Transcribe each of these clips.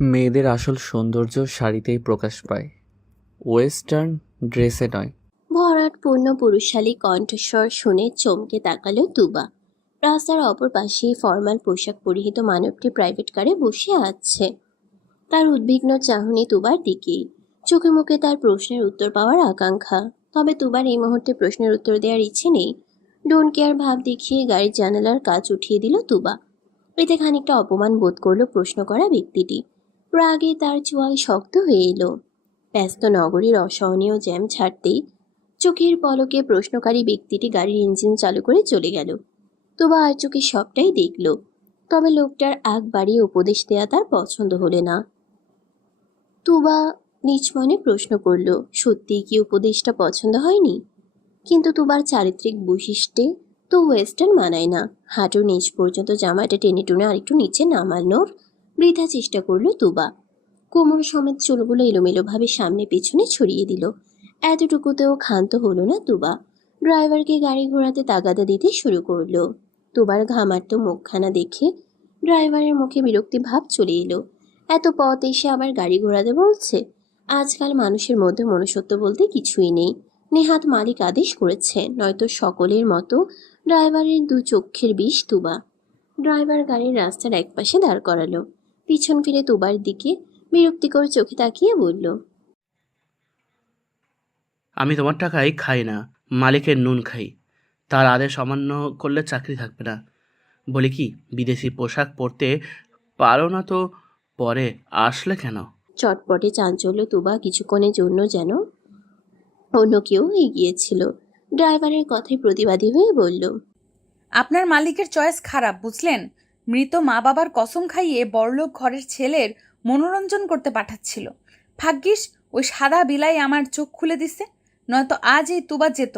মেয়েদের আসল সৌন্দর্য শাড়িতেই প্রকাশ পায়, ওয়েস্টার্ন ড্রেসে নয়। ভরাট পূর্ণ পুরুষালী কণ্ঠস্বর শুনে চমকে তাকালো তুবা। রাস্তার অপর পাশে ফর্মাল পোশাক পরিহিত মানবটি প্রাইভেট কারে বসে আছে, তার উদ্বিগ্ন চাহনি তুবার দিকেই। চোখে মুখে তার প্রশ্নের উত্তর পাওয়ার আকাঙ্ক্ষা। তবে তুবার এই মুহূর্তে প্রশ্নের উত্তর দেওয়ার ইচ্ছে নেই। ডোন্ট কেয়ার ভাব দেখিয়ে গাড়ির জানালার কাচ উঠিয়ে দিল তুবা। এতে খানিকটা অপমান বোধ করলো প্রশ্ন করা ব্যক্তিটি। রাগে তার চোয়াল শক্ত হয়ে এলো। ব্যস্ত নগরীর অসহনীয় জ্যাম ছাড়তেই চোখের পলকে প্রশ্নকারী ব্যক্তিটি গাড়ির ইঞ্জিন চালু করে চলে গেল। তুবা আর চোখে সবটাই দেখল। তবে লোকটার আগ বাড়িয়ে উপদেশ দেয়া তার পছন্দ হলো না। তুবা নিজ মনে প্রশ্ন করল, সত্যিই কি উপদেশটা পছন্দ হয়নি? কিন্তু তুবার চারিত্রিক বৈশিষ্ট্যে তো ওয়েস্টার্ন মানায় না। হাঁটুর নিচ পর্যন্ত জামাটা টেনে টুনে আরেকটু নিচে নামানোর বৃথা চেষ্টা করল তুবা। কোমর সমেত চুলগুলো এলোমেলোভাবে সামনে পেছনে ছড়িয়ে দিল। এতটুকুতেও ক্ষান্ত হলো না তুবা। ড্রাইভারকে গাড়ি ঘোরাতে তাগাদা দিতে শুরু করলো। তুবার ঘামার্ত মুখখানা দেখে ড্রাইভারের মুখে বিরক্তি ভাব চলে এলো। এত পথ এসে আবার গাড়ি ঘোরাতে বলছে। আজকাল মানুষের মধ্যে মনুষ্যত্ব বলতে কিছুই নেই। নেহাত মালিক আদেশ করেছে, নয়তো সকলের মতো ড্রাইভারের দু চক্ষের বিষ তুবা। ড্রাইভার গাড়ির রাস্তার একপাশে দাঁড় করালো। পিছন ফিরে তুবার দিকে বিরক্তিকর চোখে তাকিয়ে বলল, আমি তোমার টাকায় খাই না, মালিকের নুন খাই। তার আদেশ অমান্য করলে চাকরি থাকবে না। বলি কি, বিদেশি পোশাক পরতে পারো না তো পরে আসলে কেন? চটপটে চাঞ্চল্য তুবা কিছুক্ষণের জন্য যেন অন্য কেউ এগিয়েছিল। ড্রাইভারের কথায় প্রতিবাদী হয়ে বলল, আপনার মালিকের চয়েস খারাপ, বুঝলেন? মৃত মা বাবার কসম খাইয়ে বড়লোক ঘরের ছেলের মনোরঞ্জন করতে পাঠাচ্ছিল। ভাগ্যিস ওই সাদা বিলাই আমার চোখ খুলে দিছে, নয়তো আজ এই তুবা যেত।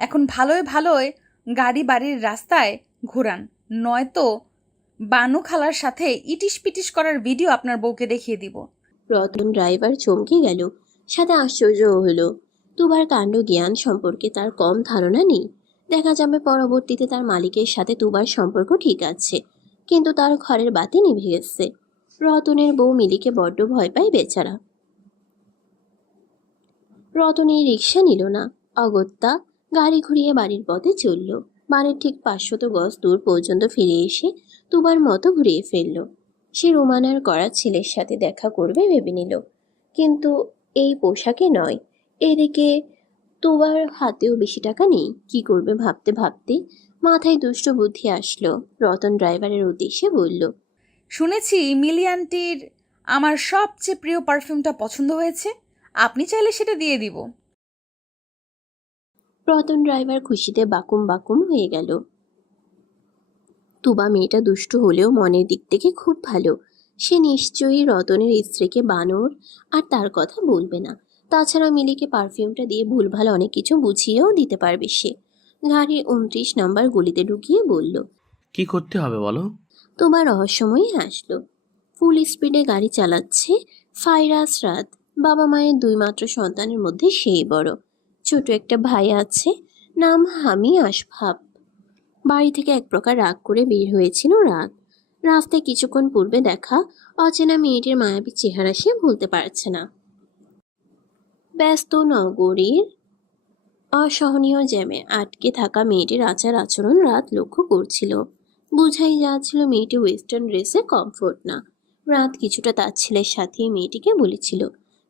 এখন ভালোই ভালোই গাড়ি বাড়ির রাস্তায় ঘোরান, নয়তো বানু খালার সাথে ইটিস পিটিস করার ভিডিও আপনার বউকে দেখিয়ে দিব। রতন ড্রাইভার চমকে গেল, সাথে আশ্চর্যও হলো। তুবার কাণ্ড জ্ঞান সম্পর্কে তার কম ধারণা নেই। দেখা যাবে পরবর্তীতে তার মালিকের সাথে তুবার সম্পর্ক ঠিক আছে, কিন্তু তার ঘরের বাতি নিভে গেছে। রতনের বউ মিলিকে বড্ড ভয় পায় বেচারা। রতন এই রিক্সা নিল না, অগত্যা গাড়ি ঘুরিয়ে বাড়ির পথে চলল। বাড়ির ঠিক 500 গজ দূর পর্যন্ত ফিরে এসে তুবার মতো ঘুরিয়ে ফেলল। সে রোমানার করা ছেলের সাথে দেখা করবে ভেবে নিল, কিন্তু এই পোশাকে নয়। এদিকে তুবার হাতেও বেশি টাকা নেই। কি করবে ভাবতে ভাবতে মাথায় দুষ্ট বুদ্ধি আসলো। রতন ড্রাইভারের উদ্দেশ্যে বলল, শুনেছি মিলি আন্টির আমার সবচেয়ে প্রিয় পারফিউমটা পছন্দ হয়েছে, আপনি চাইলে সেটা দিয়ে দিব। রতন ড্রাইভার খুশিতে বাকুম বাকুম হয়ে গেল। তুবা মেয়েটা দুষ্টু হলেও মনের দিক থেকে খুব ভালো। সে নিশ্চয়ই রতনের স্ত্রীকে বানর আর তার কথা বলবে না। তাছাড়া মিলিকে পারফিউমটা দিয়ে ভুলভাল অনেক কিছু বুঝিয়েও দিতে পারবে সে। গাড়ির 29 নম্বর গলিতে ঢুকিয়ে বলল, কি করতে হবে বলো? তুবা রহস্যময়ী হাসল। ফুল স্পিডে গাড়ি চালাচ্ছে ফাইরাস রাত। বাবা মায়ের 2 মাত্র সন্তানের মধ্যে সেই বড়। ছোট একটা ভাই আছে, নাম হামি আশফাক। বাড়ি থেকে এক প্রকার রাগ করে বের হয়েছিল রাত। রাস্তায় কিছুক্ষণ পূর্বে দেখা অচেনা মেয়েটির মায়াবী চেহারা সে ভুলতে পারছে না। ব্যস্ত নগরীর অসহনীয় জ্যামে আটকে থাকা মেয়েটির আচার আচরণ রাত লক্ষ্য করছিল। বুঝাই যাচ্ছিল মেয়েটি ওয়েস্টার্ন ড্রেসে কমফোর্ট না। রাত কিছুটা তার ছেলের সাথেই মেয়েটিকে বলেছিল,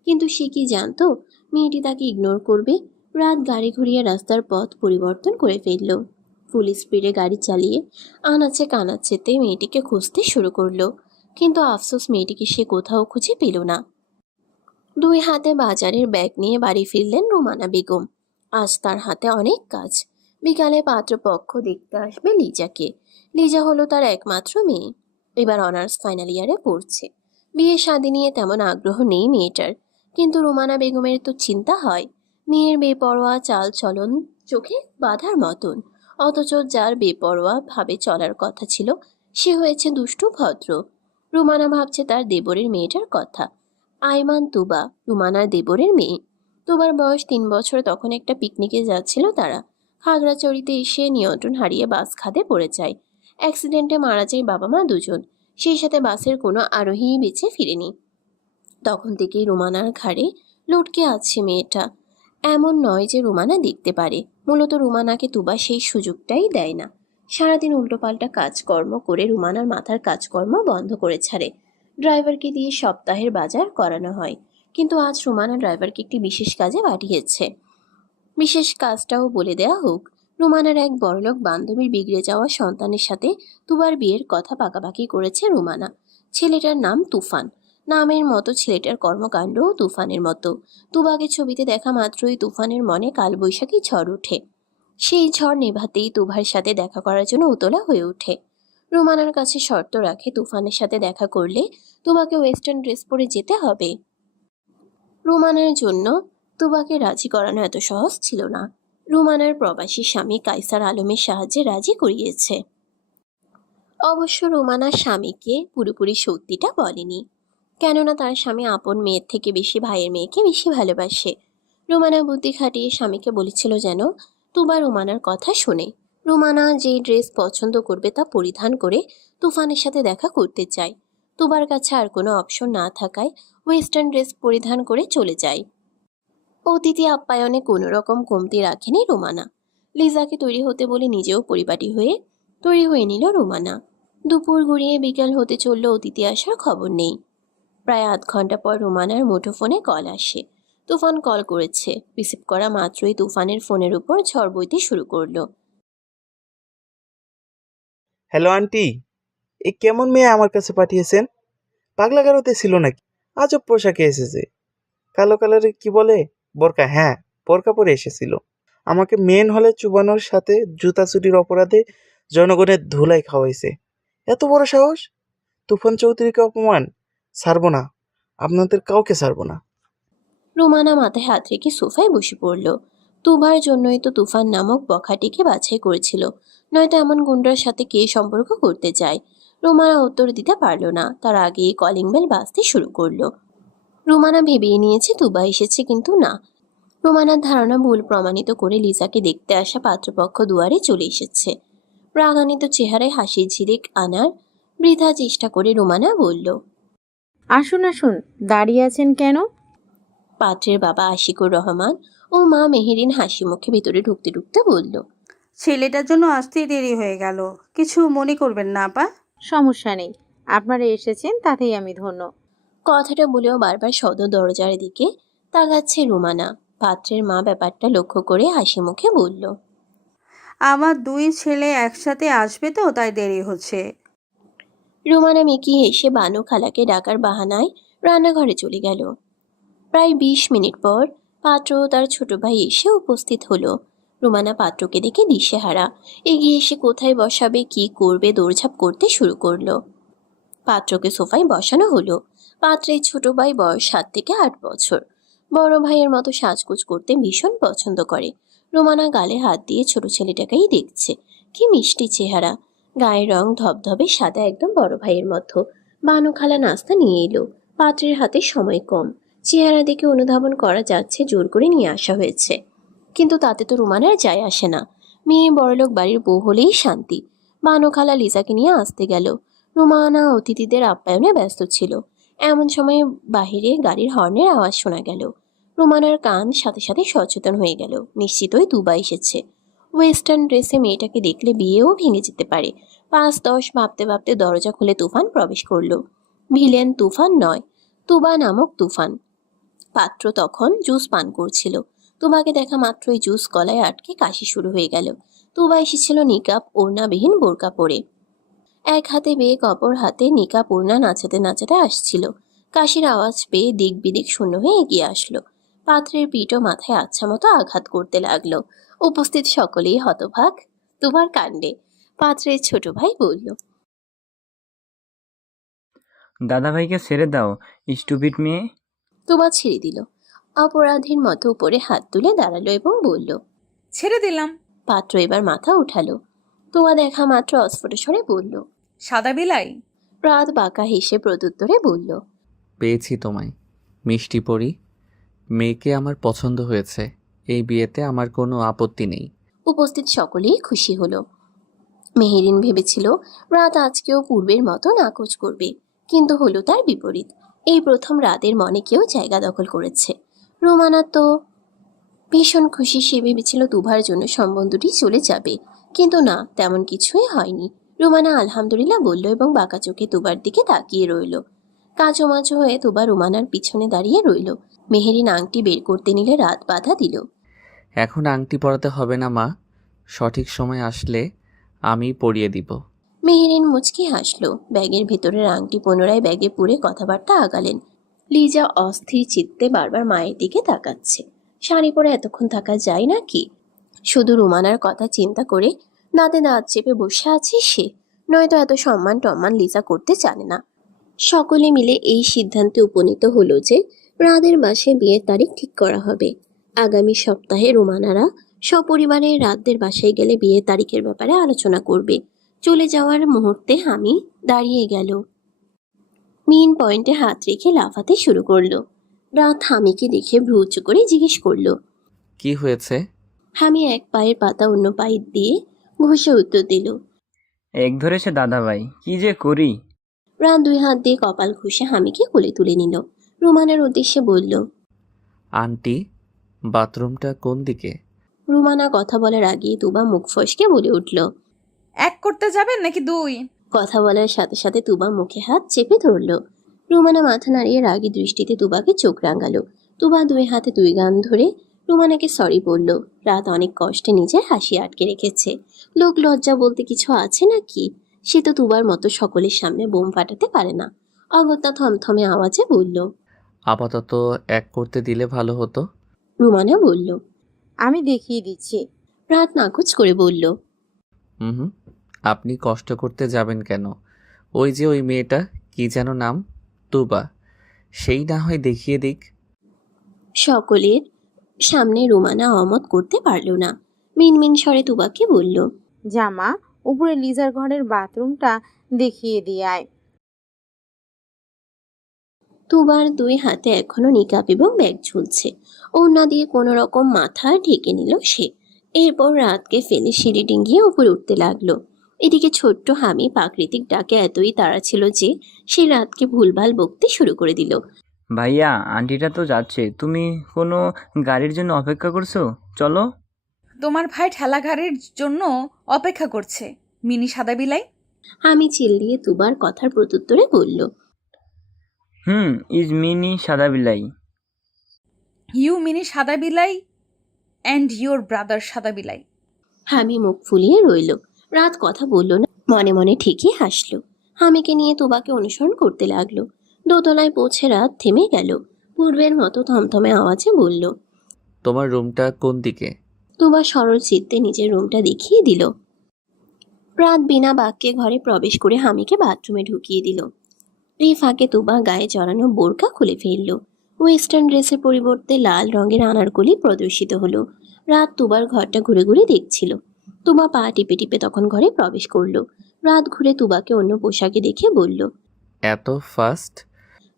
কিন্তু সে কি জানতো মেয়েটি তাকে ইগনোর করবে। রাত গাড়ি ঘুরিয়ে রাস্তার পথ পরিবর্তন করে ফেলল। ফুল স্পিডে গাড়ি চালিয়ে আনাচে কানাচেতে মেয়েটিকে খুঁজতে শুরু করলো, কিন্তু আফসোস মেয়েটিকে সে কোথাও খুঁজে পেল না। 2 হাতে বাজারের ব্যাগ নিয়ে বাড়ি ফিরলেন রুমানা বেগম। আজ তার হাতে অনেক কাজ। বিকালে পাত্রপক্ষ দেখতে আসবে লিজাকে। লিজা হলো তার একমাত্র মেয়ে। এবার অনার্স ফাইনাল ইয়ারে পড়ছে। বিয়ে শাদী নিয়ে তেমন আগ্রহ নেই মেয়েটার, কিন্তু রুমানা বেগমের তো চিন্তা হয়। মেয়ের বেপরোয়া চাল চলন চোখে বাঁধার মতন, অথচ যার বেপরোয়া ভাবে চলার কথা ছিল সে হয়েছে দুষ্টু ভদ্র। রুমানা ভাবছে তার দেবরের মেয়েটার কথা। আইমান তুবা, রুমানার দেবরের মেয়ে। তুবার বয়স 3 বছর। তখন একটা পিকনিকে যাচ্ছিল তারা। খাগড়াছড়িতে এসে নিয়ন্ত্রণ হারিয়ে বাস খাদে পড়ে যায়। অ্যাক্সিডেন্টে মারা যায় বাবা মা দুজন। সেই সাথে বাসের কোনো আরোহীই বেঁচে ফিরেনি। তখন থেকেই রুমানার ঘাড়ে লটকে আছে মেয়েটা। এমন নয় যে রুমানা দেখতে পারে, মূলত রুমানাকে তুবা সেই সুযোগটাই দেয় না। সারাদিন উল্টোপাল্টা কাজকর্ম করে রুমানার মাথার কাজকর্ম বন্ধ করে ছাড়ে। ড্রাইভারকে দিয়ে সপ্তাহের বাজার করানো হয়, কিন্তু আজ রুমানা ড্রাইভারকে একটি বিশেষ কাজে পাঠিয়েছে। বিশেষ কাজটাও বলে দেয়া হোক, রুমানার এক বড়লোক বান্ধবীর বিগড়ে যাওয়া সন্তানের সাথে তুবার বিয়ের কথা পাকাপাকি করেছে রুমানা। ছেলেটার নাম তুফান। নামের মতো ছেলেটার কর্মকাণ্ডও তুফানের মতো। তুবাকে ছবিতে দেখা মাত্রই তুফানের মনে কালবৈশাখী ঝড় ওঠে। সেই ঝড় নেভাতেই তুবার সাথে দেখা করার জন্য উতলা হয়ে ওঠে। রুমানার কাছে শর্ত রাখে, তুফানের সাথে দেখা করলে তুবাকে ওয়েস্টার্ন ড্রেস পরে যেতে হবে। রুমানার জন্য তুবাকে রাজি করানো এত সহজ ছিল না। রুমানার প্রবাসী স্বামী কায়সার আলমের সাহায্যে রাজি করিয়েছে। অবশ্য রুমানার স্বামীকে পুরোপুরি সত্যিটা বলেনি, কেননা তার স্বামী আপন মেয়ের থেকে বেশি ভাইয়ের মেয়েকে বেশি ভালোবাসে। রুমানা বুদ্ধি খাটিয়ে স্বামীকে বলেছিল যেন তুবা রুমানার কথা শুনে। রুমানা যে ড্রেস পছন্দ করবে তা পরিধান করে তুফানের সাথে দেখা করতে চায়। তুবার কাছে আর কোনো অপশন না থাকায় ওয়েস্টার্ন ড্রেস পরিধান করে চলে যায়। অতিথি আপ্যায়নে কোনো রকম কমতি রাখেনি রুমানা। লিজাকে তৈরি হতে বলে নিজেও পরিপাটি হয়ে তৈরি হয়ে নিল রুমানা। দুপুর গড়িয়ে বিকেল হতে চলল, অতিথি আসার খবর নেই। প্রায় আধ ঘন্টা পর রুমানার মুঠোফোনে কল আসে। তুফান কল করেছে। রিসিভ করা মাত্রই তুফানের ফোনের উপর ঝড় বইতে শুরু করলো। হ্যালো আন্টি, এ কেমন মেয়ে আমার কাছে পাঠিয়েছেন? পাগলা গারোতে ছিল নাকি? আজব পোশাকে এসেছে। কালো কালারের কি বলে বোরকা, হ্যাঁ বোরকা পরে এসেছিল। আমাকে মেন হলে চুবানোর সাথে জুতা চুরির অপরাধে জনগণের ধুলাই খাওয়াইছে। এত বড় সাহস! তুফান চৌধুরীকে অপমান! ছাড়বো না, আপনাদের কাউকে ছাড়বো না। রুমানা মাথায় হাত রেখে সোফায় বসে পড়ল। তুবার জন্যই তো তুফান নামক বখাটিকে বাছাই করেছিল, নয়তো এমন গুন্ডার সাথে কে সম্পর্ক করতে চায়। রুমানা উত্তর দিতে পারল না, তার আগেই কলিং বেল বাজতে শুরু করলো। রুমানা ভেবেই নিয়েছে তুবা এসেছে, কিন্তু না। রুমানার ধারণা ভুল প্রমাণিত করে লিজাকে দেখতে আসা পাত্রপক্ষ দুয়ারে চলে এসেছে। রাগান্বিত চেহারায় হাসির ঝিলিক আনার বৃথা চেষ্টা করে রুমানা বলল, আসুন আসুন, দাঁড়িয়ে আছেন কেন? পাত্রের বাবা আশিকুর রহমান ও মা মেহেরিন হাসি মুখে ভিতরে ঢুকতে ঢুকতে বলল, ছেলেটার জন্য আসতেই দেরি হয়ে গেল, কিছু মনে করবেন না আপা। সমস্যা নেই, আপনারা এসেছেন তাতেই আমি ধন্য। কথাটা বলেও বারবার সদর দরজার দিকে তাকাচ্ছে রুমানা। পাত্রের মা ব্যাপারটা লক্ষ্য করে হাসি মুখে বলল, আমার দুই ছেলে একসাথে আসবে তো তাই দেরি হচ্ছে। রুমানা মেকি হেসে বানু খালাকে ডাকার বাহানায় রান্নাঘরে চলে গেল। প্রায় 20 মিনিট পর পাত্র ও তার ছোট ভাই এসে উপস্থিত হলো। রুমানা পাত্রকে দেখে দিশেহারা। এগিয়ে এসে কোথায় বসাবে, কি করবে দৌড়ঝাঁপ করতে শুরু করলো। পাত্রকে সোফায় বসানো হলো। পাত্রের ছোট ভাই বয়স 7 থেকে 8 বছর। বড় ভাইয়ের মতো সাজগোজ করতে ভীষণ পছন্দ করে। রুমানা গালে হাত দিয়ে ছোট ছেলেটাকেই দেখছে। কি মিষ্টি চেহারা, গায়ের রং ধবধবে সাদা, একদম বড় ভাইয়ের মতো। বানু খালা নাস্তা নিয়ে এলো। পাত্রের হাতে সময় কম। চেহারা দেখে অনুধাবন করা যাচ্ছে জোর করে নিয়ে আসা হয়েছে, কিন্তু তাতে তো রুমানার যায় আসে না। মেয়ে বড়লোক বাড়ির বউ হলেই শান্তি। বানু খালা লিজাকে নিয়ে আসতে গেল। রুমানা অতিথিদের আপ্যায়নে ব্যস্ত ছিল। এমন সময় বাহিরে গাড়ির হর্নের আওয়াজ শোনা গেল। রুমানার কান সাথে সাথে সচেতন হয়ে গেল। নিশ্চিতই তুবা এসেছে। ওয়েস্টার্ন ড্রেসে মেয়েটাকে দেখলে বিয়েও ভেঙে যেতে পারে। 5-10 ভাবতে ভাবতে দরজা খুলে তুফান প্রবেশ করলো। ভিলেন তুফান নয়, তুবা নামক তুফান। পাত্র তখন জুস পান করছিল। তুবাকে দেখা মাত্রই জুস গলায় আটকে কাশি শুরু হয়ে গেল। তুবা এসেছিল নিকাব ওড়নাবিহীন বোরকা পরে। এক হাতে বেগ, অপর হাতে নিকাব ওড়না নাচাতে নাচাতে আসছিল। কাশির আওয়াজ পেয়ে দিক বিদিক শূন্য হয়ে এগিয়ে আসলো। পাত্রের পিঠ ও মাথায় আচ্ছা মতো আঘাত করতে লাগলো। উপস্থিত সকলেই হতভাগ তুবার কাণ্ডে। পাত্রের ছোট ভাই বলল, দাদাভাইকে ছেড়ে দাও, স্টুপিড মেয়ে। তুবা ছেড়ে দিল। অপরাধীর মতো উপরে হাত তুলে দাঁড়ালো এবং বলল, ছেড়ে দিলাম। পাত্র এবার মাথা উঠালো। তুবা দেখা মাত্র অস্ফুট স্বরে বলল, সাদা বিলাই। রাত বাঁকা হেসে প্রত্যুত্তরে বলল, পেয়েছি তোমায়, মিষ্টি পরি। মেয়েকে আমার পছন্দ হয়েছে। এই বিয়েতে আমার কোনো আপত্তি নেই। উপস্থিত সকলেই খুশি হলো। মেহেরিন ভেবেছিল রাত আজকেও পূর্বের মতো নাকচ করবে, কিন্তু হলো তার বিপরীত। এই প্রথম রাতের মনে কেউ জায়গা দখল করেছে। রোমানা তো ভীষণ খুশি, সে ভেবেছিল তুভার জন্য সম্বন্ধটি চলে যাবে, কিন্তু না, তেমন কিছুই হয়নি। রোমানা আলহামদুলিল্লাহ বলল এবং বাঁকা চোখে তুবার দিকে তাকিয়ে রইল। কাঁচোমাচো হয়ে তুবা রোমানার পিছনে দাঁড়িয়ে রইল। মেহেরিন আংটি বের করতে নিলে রাত বাধা দিল। এখন আংটি পরাতে হবে না মা, সঠিক সময় আসলে আমি পরিয়ে দিব। মেহেরিন মুচকি হাসলো। ব্যাগের ভেতরের আংটি পুনরায় ব্যাগে পুরে কথাবার্তা আগালেন। লিজা অস্থির চিত্তে বারবার মায়ের দিকে তাকাচ্ছে। শাড়ি পরে এতক্ষণ থাকা যায় নাকি? শুধু রোমানার কথা চিন্তা করে দাঁতে দাঁত চেপে বসে আছে সে। নয়তো এত সম্মান টম্মান লিজা করতে জানে না। সকলে মিলে এই সিদ্ধান্তে উপনীত হলো যে রাদের বাসায় বিয়ের তারিখ ঠিক করা হবে। আগামী সপ্তাহে রোমানারা সপরিবারে রাতদের বাসায় গেলে বিয়ের তারিখের ব্যাপারে আলোচনা করবে। চলে যাওয়ার মুহূর্তে হামি দাঁড়িয়ে গেল। মেইন পয়েন্টে হাত রেখে লাফাতে শুরু করলো। রাত হামিকে দেখে ভ্রু উঁচু করে জিজ্ঞেস করলো। কি হয়েছে? হামি এক পায়ের পাতা অন্য পায়ে দিয়ে ঘষে উত্তর দিল। এক ধরেছে দাদা ভাই, কি যে করি। রাত দুই হাত দিয়ে কপাল ঘষে হামিকে কোলে তুলে নিল। রুমানার উদ্দেশ্যে বলল, আন্টি, বাথরুমটা কোন দিকে? রুমানা কথা বলার আগেই তুবা মুখ ফসকে বলে উঠল। এক করতে যাবেন নাকি দুই? কথা বলার সাথে সাথে তুবা মুখে হাত চেপে ধরল। রুমানা মাথা নাড়িয়ে রাগী দৃষ্টিতে তুবাকে চোখ রাঙালো। তুবা দুই হাতে দুই গান ধরে রুমানাকে সরি বলল। রাত অনেক কষ্টে নিজের হাসি আটকে রেখেছে। লোক লজ্জা বলতে কিছু আছে নাকি? সে তো তুবার মতো সকলের সামনে বোম ফাটাতে পারে না। অগত্যা থমথমে আওয়াজে বলল। আপাতত এক করতে দিলে ভালো হতো। রুমানা বলল। আমি দেখিয়ে দিচ্ছি। রাত নাকচ করে বলল। হুম, আপনি কষ্ট করতে যাবেন কেন? ওই যে ওই মেয়েটা, কি যেন নাম, তুবা, সেই না হয় দেখিয়ে দিক। সকলের সামনে রুমানা অমত করতে পারল না। মিনমিন স্বরে তুবাকে বলল। জামা, উপরে লিজার ঘরের বাথরুমটা দেখিয়ে দিয়ে আয়। তুবার দুই হাতে এখনো নিকাপ এবং ব্যাগ ঝুলছে। ওড়না দিয়ে কোনো রকম মাথা ঢেকে নিল সে। এরপর রাতকে ফেলে সিঁড়ি ডিঙ্গিয়ে উপরে উঠতে লাগলো। এদিকে ছোট্ট হামি প্রাকৃতিক ডাকে এতই তাড়া ছিল যে সে রাতকে ভুলভাল বকতে শুরু করে দিল। ভাইয়া, আন্টিটা তো যাচ্ছে, তুমি কোনো গাড়ির জন্য অপেক্ষা করছো? চলো। তোমার ভাই ঠেলা গাড়ির জন্য অপেক্ষা করছে, মিনি সাদা বিলাই। হামি চিল্লিয়ে তুবার কথার প্রত্যুত্তরে বলল। ইজ মিনি সাদা বিলাই। ইউ মিনি সাদা বিলাই অ্যান্ড ইউর ব্রাদার সাদা বিলাই। হামি মুখ ফুলিয়ে রইল। রাত কথা বলল না, মনে মনে ঠিকই হাসলো। হামিকে নিয়ে তুবাকে অনুসরণ করতে লাগলো। দোতলায় পৌঁছে রাত থেমে গেল। পূর্বের মতো থমথমে আওয়াজে বলল। তোমার রুমটা কোন দিকে? তুবা সরল চিত্তে নিজের রুমটা দেখিয়ে দিল। রাত বিনা বাক্যে ঘরে প্রবেশ করে হামিকে বাথরুমে ঢুকিয়ে দিল। এই ফাঁকে তুবা গায়ে জড়ানো বোরকা খুলে ফেলল। ওয়েস্টার্ন ড্রেসের পরিবর্তে লাল রঙের আনারকলি প্রদর্শিত হলো। রাত তুবার ঘরটা ঘুরে ঘুরে দেখছিল। তুবা পা টিপে টিপে তখন ঘরে প্রবেশ করলো। রাত ঘুরে তুবাকে অন্য পোশাকে দেখে বলল। এত ফাস্ট?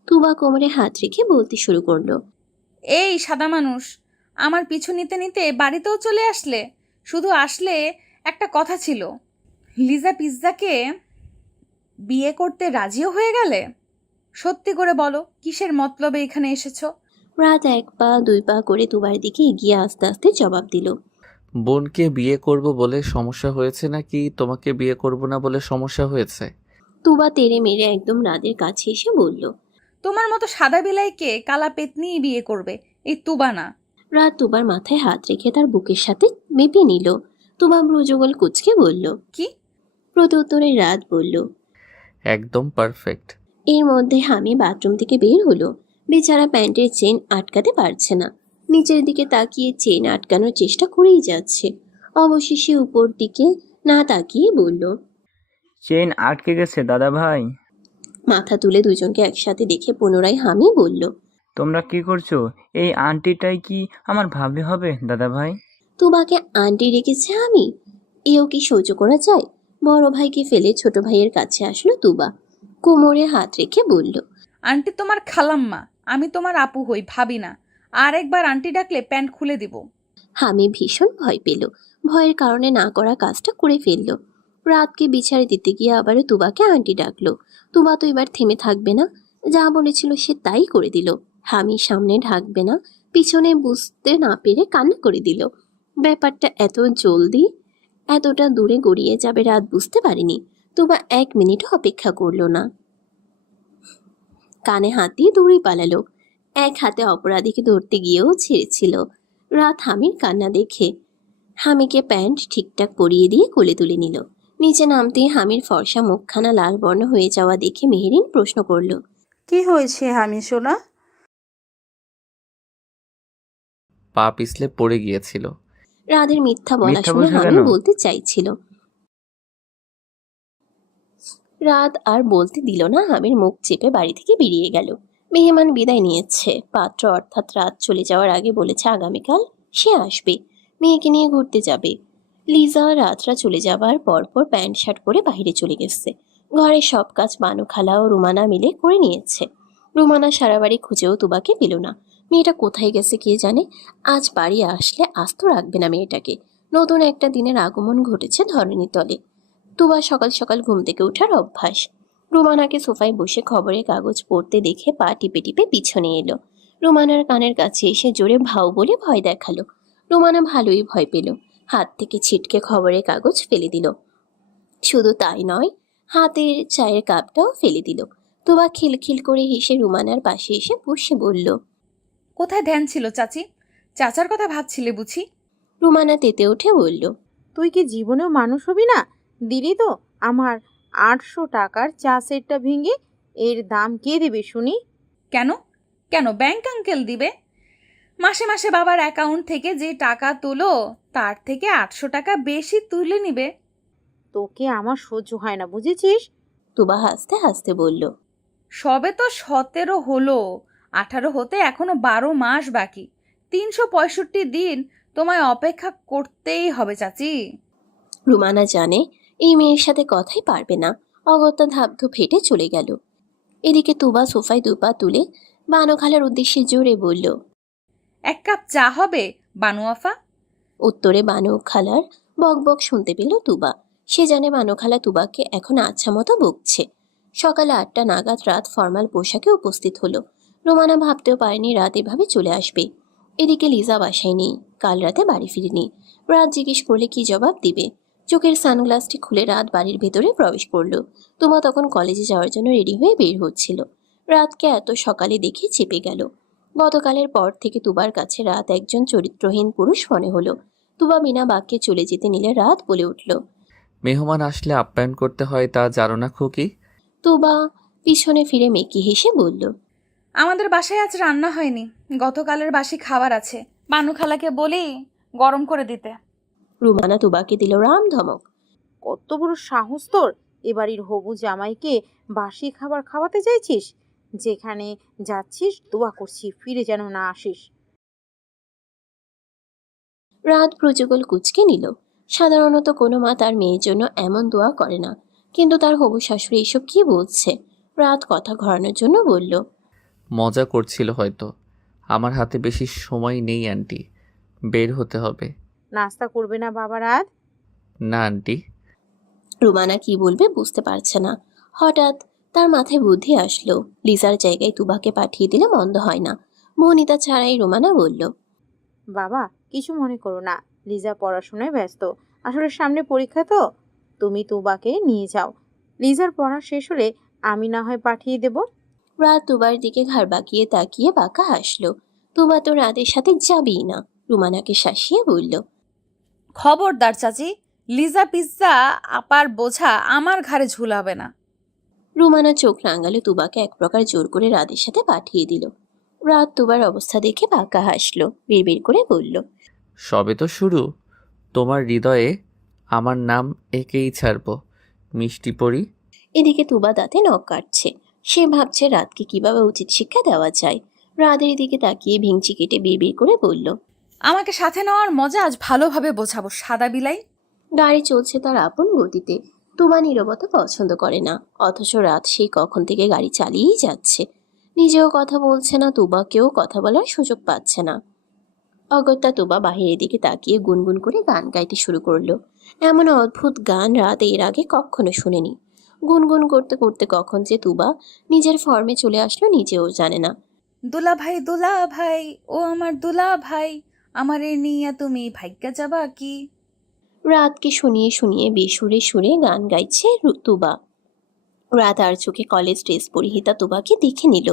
তুবা কোমরে হাত রেখে বলতে শুরু করলো। এই সাদা মানুষ, আমার পিছু নিতে নিতে বাড়িতেও চলে আসলে। শুধু আসলে একটা কথা ছিল, লিজা পিৎজাকে বিয়ে করতে রাজিও হয়ে গেলে। সত্যি করে বলো, কিসের মতলবে এখানে এসেছো? রাত এক পা দুই পা করে তুবার দিকে এগিয়ে আস্তে আস্তে জবাব দিল। বোনকে বিয়ে করব বলে সমস্যা হয়েছে নাকি তোমাকে বিয়ে করব না বলে সমস্যা হয়েছে? তুবা তেড়ে মেরে একদম রাদের কাছে এসে বলল। তোমার মতো সাদা বিলাইকে কালা পেতনিই বিয়ে করবে, এই তুবা না। রাত তুবার মাথায় হাত রেখে তার বুকের সাথে মেপে নিল। তুবা ভ্রুযুগল কুঁচকে বলল। কি? প্রত্যুত্তরে রাত বলল। একদম পারফেক্ট। এর মধ্যে হামি বাথরুম থেকে বের হলো। বেচারা প্যান্টের চেন আটকাতে পারছে না। নিচের দিকে তাকিয়ে চেন আটকানোর চেষ্টা করেই যাচ্ছে। অবশেষে উপর দিকে না তাকিয়ে বলল। চেন আটকে গেছে দাদা ভাই। মাথা তুলে দুজনকে একসাথে দেখে পুনরায় হামি বলল। তোমরা কি করছো? এই আন্টিটাই কি আমার ভাবি হবে দাদা ভাই? তুবাকে আন্টি রেখেছে আমি? এও কি সহ্য করা যায়? বড় ভাইকে ফেলে ছোট ভাইয়ের কাছে আসলো তুবা। কোমরে হাত রেখে বলল। আন্টি তোমার খালাম্মা, আমি তোমার আপু হই, ভাবি না। আর একবার আন্টি ডাকলে প্যান্ট খুলে দিব। হামি ভীষণ ভয় পেল। ভয়ের কারণে না করা কাজটা করে ফেলল। রাতকে বিছাড়ে দিতে গিয়ে আবারও তুবাকে আন্টি ডাকলো। তুবা তো এবার থেমে থাকবে না, যা বলেছিল সে তাই করে দিল। আমি সামনে ঢাকবে না, পিছনে বুঝতে না পেরে কান্না করে দিল। ব্যাপারটা এত জলদি, এতটা দূরে গড়িয়ে যাবে রাত বুঝতে পারিনি। তুবা 1 মিনিটও অপেক্ষা করলো না, কানে হাত দিয়ে দৌড়ে পালালো। এক হাতে অপরাধীকে ধরতে গিয়েও ছেড়েছিল। রাত হামির কান্না দেখে হামিকে প্যান্ট ঠিকঠাক পরিয়ে দিয়ে কোলে তুলে নিল। নিচে নামতেই হামির ফর্সা মুখখানা লাল বর্ণ হয়ে যাওয়া দেখে মেহেরিন প্রশ্ন করল, কি হয়েছে হামি সোনা? পা পিছলে পড়ে গিয়েছিল। রাধের মিথ্যা বলা মিথ্যা শুনে বলছো হামি কেন? বলতে চাইছিল। রাত আর বলতে দিল না, হামির মুখ চেপে বাড়ি থেকে বেরিয়ে গেল। মেহমান বিদায় নিয়েছে। পাত্র অর্থাৎ রাত চলে যাওয়ার আগে বলেছে আগামীকাল সে আসবে, মেয়েকে নিয়ে ঘুরতে যাবে। লিজা রাতরা চলে যাবার পরপর প্যান্ট শার্ট পরে বাইরে চলে গেছে। ঘরের সব কাজ বানু খালা ও রুমানা মিলে করে নিয়েছে। রুমানা সারা বাড়ি খুঁজেও তুবাকে পেল না। মেয়েটা কোথায় গেছে কে জানে। আজ বাড়ি আসলে আস্ত রাখবে না মেয়েটাকে। নতুন একটা দিনের আগমন ঘটেছে ধরণীর তলে। তুবা সকাল সকাল ঘুম থেকে ওঠার অভ্যাস। রুমানাকে সোফায় বসে খবরের কাগজ পড়তে দেখে পা টিপে টিপে পিছনে এলো। রুমানার কানের কাছে এসে জোরে ভাও বলে ভয় দেখালো। রুমানা ভালোই ভয় পেল, হাত থেকে ছিটকে খবরের কাগজ ফেলে দিল। শুধু তাই নয়, হাতের চায়ের কাপটাও ফেলে দিল। তুবা খিলখিল করে হেসে রুমানার পাশে এসে বসে বলল, কোথায় ধ্যান ছিল চাচি? চাচার কথা ভাবছিলে বুঝি? রুমানা তেতে উঠে বলল, তুই কি জীবনেও মানুষ হবি না? দিলি তো আমার 800 টাকার চা সেটটা ভেঙে। এর দাম কে দেবে শুনি? কেন কেন ব্যাংক আঙ্কেল দিবে? মাসে মাসে বাবার অ্যাকাউন্ট থেকে যে টাকা তোলো তার থেকে 800 টাকা বেশি তুলে নিবে। তোকে আমার সহ্য হয় না, বুঝেছিস? তুবা হাসতে হাসতে বলল, সবে তো 17 হলো, 18 হতে এখনো 12 মাস বাকি। 365 দিন তোমায় অপেক্ষা করতেই হবে চাচি। রুমানা জানে এই মেয়ের সাথে কথাই পারবে না। অগত্যা ধাপধুপ হেঁটে চলে গেল। এদিকে তুবা সোফায় দুপা তুলে বানো খালার উদ্দেশ্যে জোরে বলল, 1 কাপ চা হবে বানু আফা? উত্তরে বানো খালার বকবক শুনতে পেল তুবা। সে জানে বানো খালা তুবাকে এখন আচ্ছা মতো বকছে। সকালে 8টা নাগাদ রাত ফর্মাল পোশাকে উপস্থিত হলো। রোমানা ভাবতেও পারেনি রাত এভাবে চলে আসবে। এদিকে লিজা বাসায় নেই, কাল রাতে বাড়ি ফিরেনি। রাত জিজ্ঞেস করলে কি জবাব দিবে? চোখের সানগ্লাসটি খুলে রাত বাড়ির ভেতরে প্রবেশ করলো। তুবা তখন কলেজে যাওয়ার জন্য রেডি হয়ে বের হচ্ছিল। রাতকে এত সকালে দেখে চেপে গেল। গতকালের পর থেকে তুবার কাছে রাত একজন চরিত্রহীন পুরুষ মনে হলো। তুবা বিনা বাক্যে চলে যেতে নিলে রাত বলে উঠল, মেহমান আসলে আপ্যায়ন করতে হয় তা জানো না খুকি? তুবা পিছনে ফিরে মেকি হেসে বলল, আমাদের বাসায় আজ রান্না হয়নি, গতকালের বাসি খাবার আছে। বানু খালাকে বলি গরম করে দিতে। রুমানা তুবাকে দিল রাম ধমক। কত বড় সাহস তোর! এ বাড়ির হবু জামাইকে বাসি খাবার খাওয়াতে চাইছিস? যেখানে যাচ্ছিস দোয়া করছি ফিরে যেন না আসিস। রাত প্রযোগল কুচকে নিল। সাধারণত কোনো মা তার মেয়ের জন্য এমন দোয়া করে না, কিন্তু তার হবু শাশুড়ি এসব কি বলছে? রাত কথা ঘোরানোর জন্য বলল, মজা করছিল হয়তো। আমার হাতে বেশি সময় নেই আন্টি, বের হতে হবে। নাস্তা করবে না বাবা রাত? না আন্টি। রুমানা কি বলবে বুঝতে পারছে না। হঠাৎ তার মাথায় বুদ্ধি আসলো, লিজার জায়গায় তুবাকে পাঠিয়ে দিলে মন্দ হয় না। মোহনিতা ছাড়াই রুমানা বলল, বাবা কিছু মনে করো না, লিজা পড়াশোনায় ব্যস্ত। আসলে সামনে পরীক্ষা তো। তুমি তুবাকে নিয়ে যাও। লিজার পড়া শেষ হলে আমি না হয় পাঠিয়ে দেব। রাত তুবার দিকে ঘাড় বাঁকিয়ে তাকিয়ে বাঁকা হাসলো। তুবা তো রাতের সাথে যাবেই না। রুমানাকে শাসিয়ে বলল, খবরদার চাচি, লিজা পিজ্জা আপার বোঝা আমার ঘাড়ে ঝুলাবে না। রুমানা চোখ রাঙালো তুবাকে এক প্রকার জোর করে রাতের সাথে পাঠিয়ে দিল। রাত তুবার অবস্থা দেখে বাঁকা হাসলো, বিড়বিড় করে বলল, সবে তো শুরু। তোমার হৃদয়ে আমার নাম একেই ছাড়বো, মিষ্টি পরি। এদিকে তুবা দাঁতে নখ কাটছে। সে ভাবছে রাতকে কিভাবে উচিত শিক্ষা দেওয়া যায়। রাতের দিকে তাকিয়ে ভিংচি কেটে বিড়বিড় করে বলল, আমাকে সাথে নেওয়ার মজা আজ ভালোভাবে বোঝাবো সাদা বিলাই। গাড়ি চলছে তার আপন গতিতে। তুবা নীরবতা পছন্দ করে না, অথচ রাত সেই কখন থেকে গাড়ি চালিয়েই যাচ্ছে। নিজেও কথা বলছে না, তুবাকেও কথা বলার সুযোগ পাচ্ছে না। অগত্যা তুবা বাহিরের দিকে তাকিয়ে গুনগুন করে গান গাইতে শুরু করলো। এমন অদ্ভুত গান রাত এর আগে কখনো শুনেনি। গুনগুন করতে করতে কখন যে তুবা নিজের ফর্মে চলে আসলো নিজেও জানে না। দুলা ভাই ও আমার দুলা ভাই, আমারে নিয়া তুমি ভাগ্যা যাবা কি? রাতকে শুনিয়ে শুনিয়ে বেসুরে সুরে গান গাইছে তুবা। রাত আর চোখে কলেজ ড্রেস পরিহিতা তুবাকে দেখে নিল।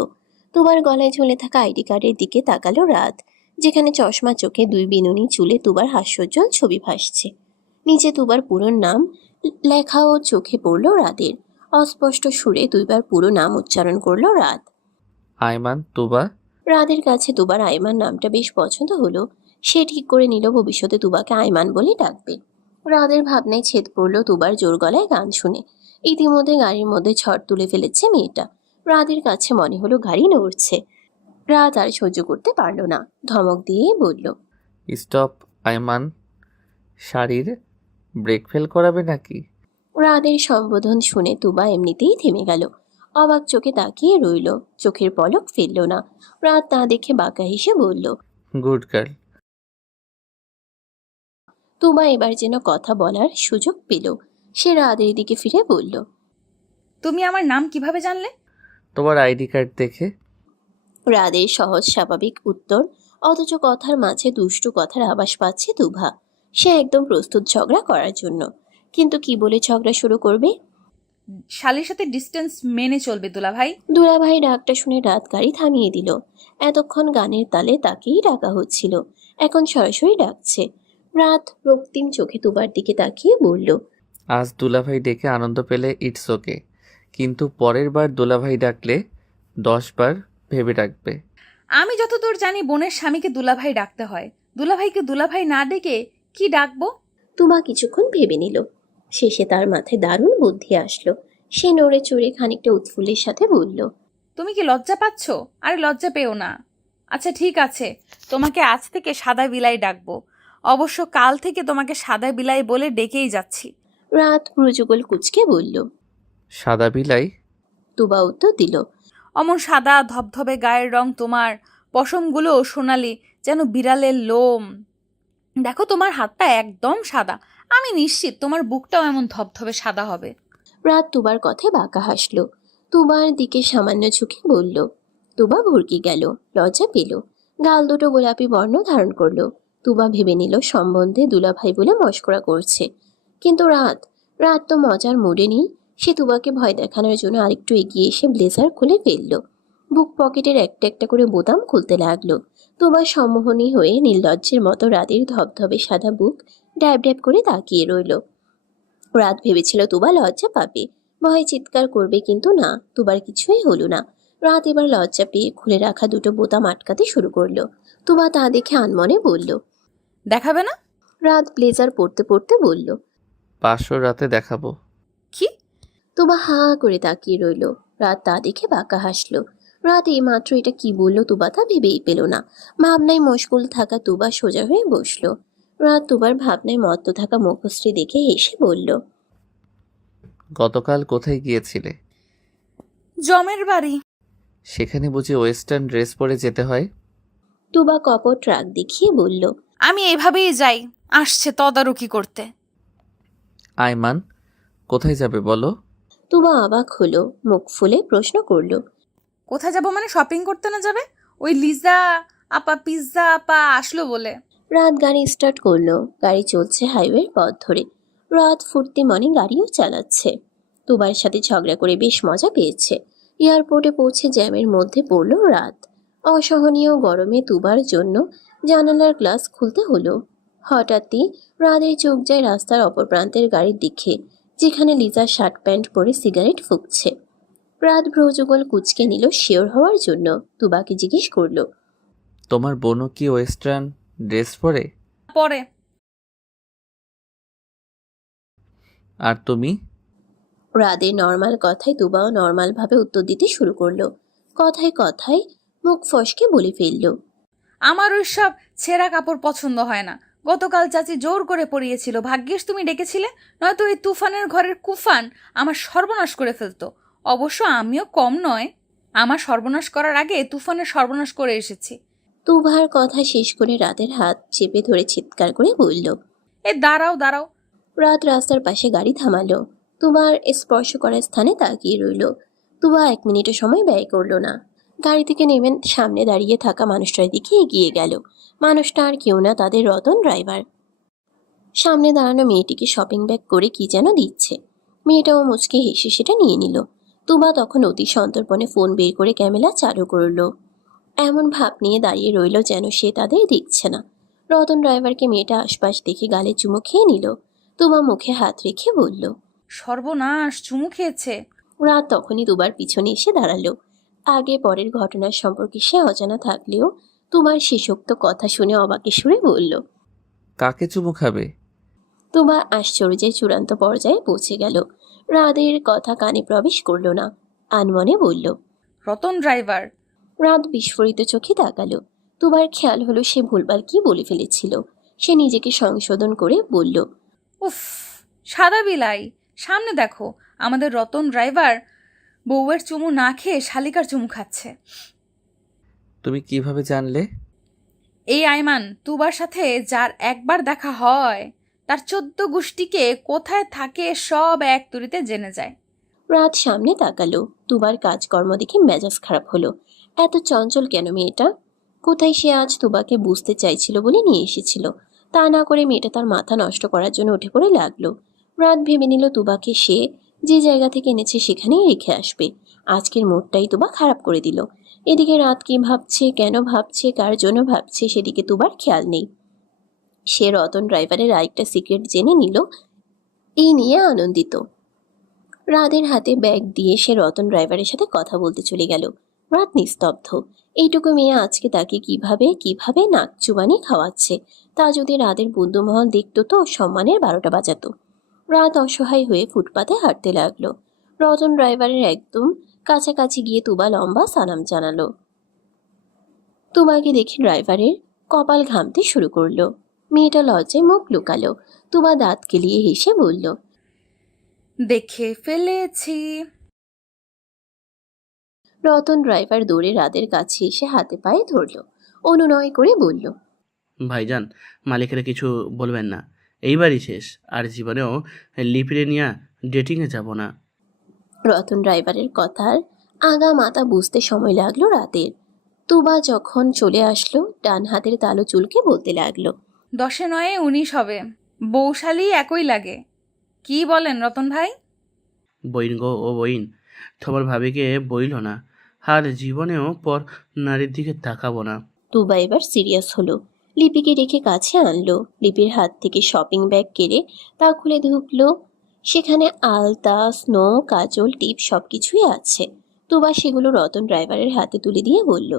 তুবার গলায় ঝুলে থাকা আইডি কার্ডের দিকে তাকালো রাত, যেখানে চশমা চোখে দুই বিনুনি চুলে তুবার হাস্যোজ্জ্বল ছবি ভাসছে। নিচে তুবার পুরো নাম লেখা ও চোখে পড়ল রাতের। অস্পষ্ট সুরে দুইবার পুরো নাম উচ্চারণ করলো রাত। আয়মান তুবা। রাদের কাছে তুবার আইমান নামটা বেশ পছন্দ হলো। সে ঠিক করে নিল ভবিষ্যতে তুবাকে আইমান বলে ডাকবে। রাদের ভাবনায় ছেদ পড়লো তুবার জোর গলায় গান শুনে। ইতিমধ্যে গাড়ির মধ্যে ঝড় তুলে ফেলেছে মেয়েটা। রাদের কাছে মনে হলো গাড়ি নড়ছে। রাত আর সহ্য করতে পারল না, ধমক দিয়ে বলল, স্টপ আয়মান, শাড়ির ব্রেক ফেল করাবে নাকি? রাদের সম্বোধন শুনে তুবা এমনিতেই থেমে গেল। অবাক চোখে তাকিয়ে রইল, চোখের পলক ফেলল না। রাত তা দেখে বাঁকা হেসে বলল। Good girl. তুবা এবার যেন কথা বলার সুযোগ পেল। সে রাদের দিকে ফিরে বলল, তুমি আমার নাম কিভাবে জানলে? তোমার আইডি কার্ড দেখে। রাদের সহজ স্বাভাবিক উত্তর, অথচ কথার মাঝে দুষ্টু কথার আভাস পাচ্ছে তুভা। সে একদম প্রস্তুত ঝগড়া করার জন্য, কিন্তু কি বলে ঝগড়া শুরু করবে? শালির সাথে ডিস্টেন্স মেনে চলবে দুলা ভাই। দুলাভাই ডাকটা শুনে রাত গাড়ি থামিয়ে দিল। এতক্ষণ গানের তালে তাকেই ডাকা হচ্ছিল, এখন সরাসরি ডাকছে। রাত রক্তিম চোখে তুবার দিকে তাকিয়ে বলল, আজ দুলাভাই ডেকে আনন্দ পেলে ইটস ওকে, কিন্তু পরের বার দুলাভাই ডাকলে 10 বার ভেবে ডাকবে। আমি যতদূর জানি বোনের স্বামীকে দুলাভাই ডাকতে হয়। দুলাভাইকে দুলাভাই না ডেকে কি ডাকবো? তুবা কিছুক্ষণ ভেবে নিল। শেষে তার মাথায় দারুণ বুদ্ধি আসলো। সে নড়ে চড়ে খানিকটা উৎফুল্লের সাথে বলল, তুমি কি লজ্জা পাচ্ছ? আরে লজ্জা পেও না। আচ্ছা ঠিক আছে, তোমাকে আজ থেকে সাদা বিলাই ডাকবো। অবশ্য কাল থেকে তোমাকে সাদা বিলাই বলে ডেকেই যাচ্ছি। রাত প্রযোগল কুচকে বলল। সাদা বিলাই? তুবা উত্তর দিল, অমন সাদা ধবধবে গায়ের রং তোমার, পশমগুলো সোনালি যেন বিড়ালের লোম। দেখো তোমার হাতটা একদম সাদা, আমি নিশ্চিত তোমার বুকটাও এমন ধবধবে সাদা হবে। রাত তুবার কথায় বাঁকা হাসলো। তুবার দিকে সামান্য ঝুঁকে বলল। তুবা ভরকে গেল, লজ্জা পেল। গাল দুটো গোলাপি বর্ণ ধারণ করলো। তুবা ভেবে নিল সম্বন্ধে দুলাভাই বলে মশকরা করছে। কিন্তু রাত রাত তো মজার মুডে নেই। সে তুবাকে ভয় দেখানোর জন্য আরেকটু এগিয়ে এসে ব্লেজার খুলে ফেলল। বুক পকেটের একটা একটা করে বোতাম খুলতে লাগলো। তুবা সম্মোহনী হয়ে নির্লজ্জের মতো রাতের ধবধবে সাদা বুক ড্যাব ড্যাব করে তাকিয়ে রইল। রাত ভেবেছিল তুবা লজ্জা পাবে, ভয়ে চিৎকার করবে, কিন্তু না, তুবার কিছুই হলো না। রাত এবার লজ্জা পেয়ে খুলে রাখা দুটো বোতাম আটকাতে শুরু করলো। তুবা তা দেখে আনমনে বলল, দেখাবে না? রাত ব্লেজার পরতে পরতে বলল, 500 রাতে দেখাবো। কি? তুবা হা করে তাকিয়ে রইল। রাত তা দেখে বাঁকা হাসলো। রাত এইমাত্র এটা কি বললো তুবা তা ভেবেই পেল না। ভাবনায় মশগুল থাকা তুবা সোজা হয়ে বসলো। রাত তুবার ভাবনায় মত্ত থাকা মুখশ্রী দেখে হেসে বলল, গতকাল কোথায় গিয়েছিলে? জমের বাড়ি। সেখানে বুঝি ওয়েস্টার্ন ড্রেস পরে যেতে হয়? তুবা কপট রাগ দেখিয়ে বলল, আমি এভাবেই যাই, আসছে তদারকি করতে। আয়মান কোথায় যাবে বলো? তুবা অবাক হলো, মুখ ফুলে প্রশ্ন করলো, কোথায় যাব মানে শপিং করতে না যাবে? ওই লিজা আপা পিৎজা আপা আসলো বলে। রাত গাড়ি স্টার্ট করলো। গাড়ি চলছে হাইওয়ের পথ ধরে। রাত ফুর্তি মনে গাড়িও চালাচ্ছে। তুবার সাথে ঝগড়া করে বেশ মজা পেয়েছে। এয়ারপোর্টে পৌঁছে জ্যামের মধ্যে পড়লো রাত। অসহনীয় গরমে তুবার জন্য জানালার গ্লাস খুলতে হলো। হঠাৎই রাতের চোখ যায় রাস্তার অপর প্রান্তের গাড়ির দিকে, যেখানে লিজা শার্ট প্যান্ট পরে সিগারেট ফুঁকছে। রাত ভ্রযুগল কুচকে নিল শিওর হওয়ার জন্য। তুবাকে জিজ্ঞেস করলো, তোমার বোনও কি ওয়েস্টার্ন ড্রেস পরে? পরে। আর তুমি? রাদের নর্মাল কথায় তুবাও নর্মাল ভাবে উত্তর দিতে শুরু করলো। কথায় কথায় মুখ ফসকে বলে ফেললো, আমার ওই সব ছেঁড়া কাপড় পছন্দ হয় না। গতকাল চাচি জোর করে পরিয়েছিল, ভাগ্যিস তুমি ডেকেছিলে, নয়তো ওই তুফানের ঘরের কুফান আমার সর্বনাশ করে ফেলতো। অবশ্য আমিও কম নয়, আমার সর্বনাশ করার আগে তুফানের সর্বনাশ করে এসেছি। তুবার কথা শেষ করে রাতের হাত চেপে ধরে চিৎকার করে বলল, এ দাঁড়াও দাঁড়াও। রাত রাস্তার পাশে গাড়ি থামালো। তুবার স্পর্শ করার স্থানে তাকিয়ে রইল। তুবা 1 মিনিটও সময় ব্যয় করলো না। গাড়ি থেকে নেমে সামনে দাঁড়িয়ে থাকা মানুষটার দিকে এগিয়ে গেল। মানুষটা আর কেউ না, তাদের রতন ড্রাইভার। সামনে দাঁড়ানো মেয়েটিকে শপিং ব্যাগ করে কি যেন দিচ্ছে। মেয়েটাও মুচকে হেসে সেটা নিয়ে নিল। তুবা তখন অতি সন্তর্পণে ফোন বের করে ক্যামেরা চালু করলো। এমন ভাব নিয়ে দাঁড়িয়ে রইল যেন সে তাদের দেখছে না। রতন ড্রাইভারকে মেয়েটা আশপাশ দেখে গালে চুমু খেয়ে নিল। তুবা মুখে হাত রেখে বলল। সর্বনাশ, চুমু খেয়েছে। রাত তখনই তুবার পিছনে এসে দাঁড়ালো। আগে পরের ঘটনার সম্পর্কে সে অজানা থাকলেও তুবার শেষোক্ত কথা শুনে অবাকে সুরে বলল। কাকে চুমু খাবে? তুবা আশ্চর্যের চূড়ান্ত পর্যায়ে পৌঁছে গেল। রাদের কথা কানে প্রবেশ করলো না। আনমনে বলল। রতন ড্রাইভার। রাত বিস্ফোরিত চোখে তাকালো। তুবার খেয়াল হলো সে ভুলবার কি বলে ফেলেছিল। সে নিজেকে সংশোধন করে বলল। উফ, সাদা বিলাই, সামনে দেখো, আমাদের রতন ড্রাইভার বউয়ের চুমু না খেয়ে শালিকার চুমু খাচ্ছে। তুমি কিভাবে জানলে? এই আইমান তুবার সাথে যার একবার দেখা হয় তার 14 গোষ্ঠীকে কোথায় থাকে সব এক তুড়িতে জেনে যায়। রাত সামনে তাকালো। তুবার কাজকর্ম দেখে মেজাজ খারাপ হলো। এত চঞ্চল কেন মেয়েটা? কোথায় সে আজ তুবাকে বুঝতে চাইছিল বলে নিয়ে এসেছিল। তা না করে মেয়েটা তার মাথা নষ্ট করার জন্য উঠে পড়ে লাগলো। রাত ভেবে নিল তুবাকে সে যে জায়গা থেকে এনেছে সেখানেই রেখে আসবে। আজকের মুডটাই তুবা খারাপ করে দিল। এদিকে রাত কি ভাবছে, কেন ভাবছে, কার জন্য ভাবছে সেদিকে তুবার খেয়াল নেই। সে রতন ড্রাইভারের আরেকটা সিক্রেট জেনে নিল। এই নিয়ে আনন্দিত। রাতের হাতে ব্যাগ দিয়ে সে রতন ড্রাইভারের সাথে কথা বলতে চলে গেল। রাত নিস্তব্ধ। এইটুকু মেয়ে আজকে তাকে কিভাবে কিভাবে নাক চুবানি খাওয়াচ্ছে তা যদি রাতের বন্ধুমহল দেখতো তো সম্মানের 12টা বাজাতো। রাত অসহায় হয়ে ফুটপাতে হাঁটতে লাগলো। রতন ড্রাইভারের একদম কাছাকাছি গিয়ে তুবা লম্বা সালাম জানালো। তুবাকে দেখে ড্রাইভারের কপাল ঘামতে শুরু করলো। মেয়েটা লজ্জায় মুখ লুকালো। তুবা দাঁত কেলিয়ে হেসে বলল। দেখে ফেলেছি। রতন ড্রাইভার দৌড়ে রাতের কাছে এসে হাতে পায়ে ধরল। অনুনয় করে বলল। ভাইজান, মালিকের কিছু বলবেন না, এইবারই শেষ, আর জীবনেও লিপিরে নিয়ে ডেটিংয়ে যাব না। রতন ড্রাইভারের কথার আগা মাথা বুঝতে সময় লাগলো রাতের। তুবা যখন চলে আসলো ডান হাতের তালু চুলকে বলতে লাগলো। 10 নয় 19 হবে, বৌশালী একই লাগে। কি বলেন রতন ভাই? বইন গো ও বইন, তোমার ভাবিকে বইল না, আর জীবনেও পর নারীর দিকে তাকাবো না। তুবা এবার সিরিয়াস হলো। লিপিকে রেখে কাছে আনলো। লিপির হাত থেকে শপিং ব্যাগ কেড়ে তা খুলে ঢুকলো। সেখানে আলতা, স্নো, কাজল, টিপ সবকিছুই আছে। তুবা সেগুলো রতন ড্রাইভারের হাতে তুলে দিয়ে বলল।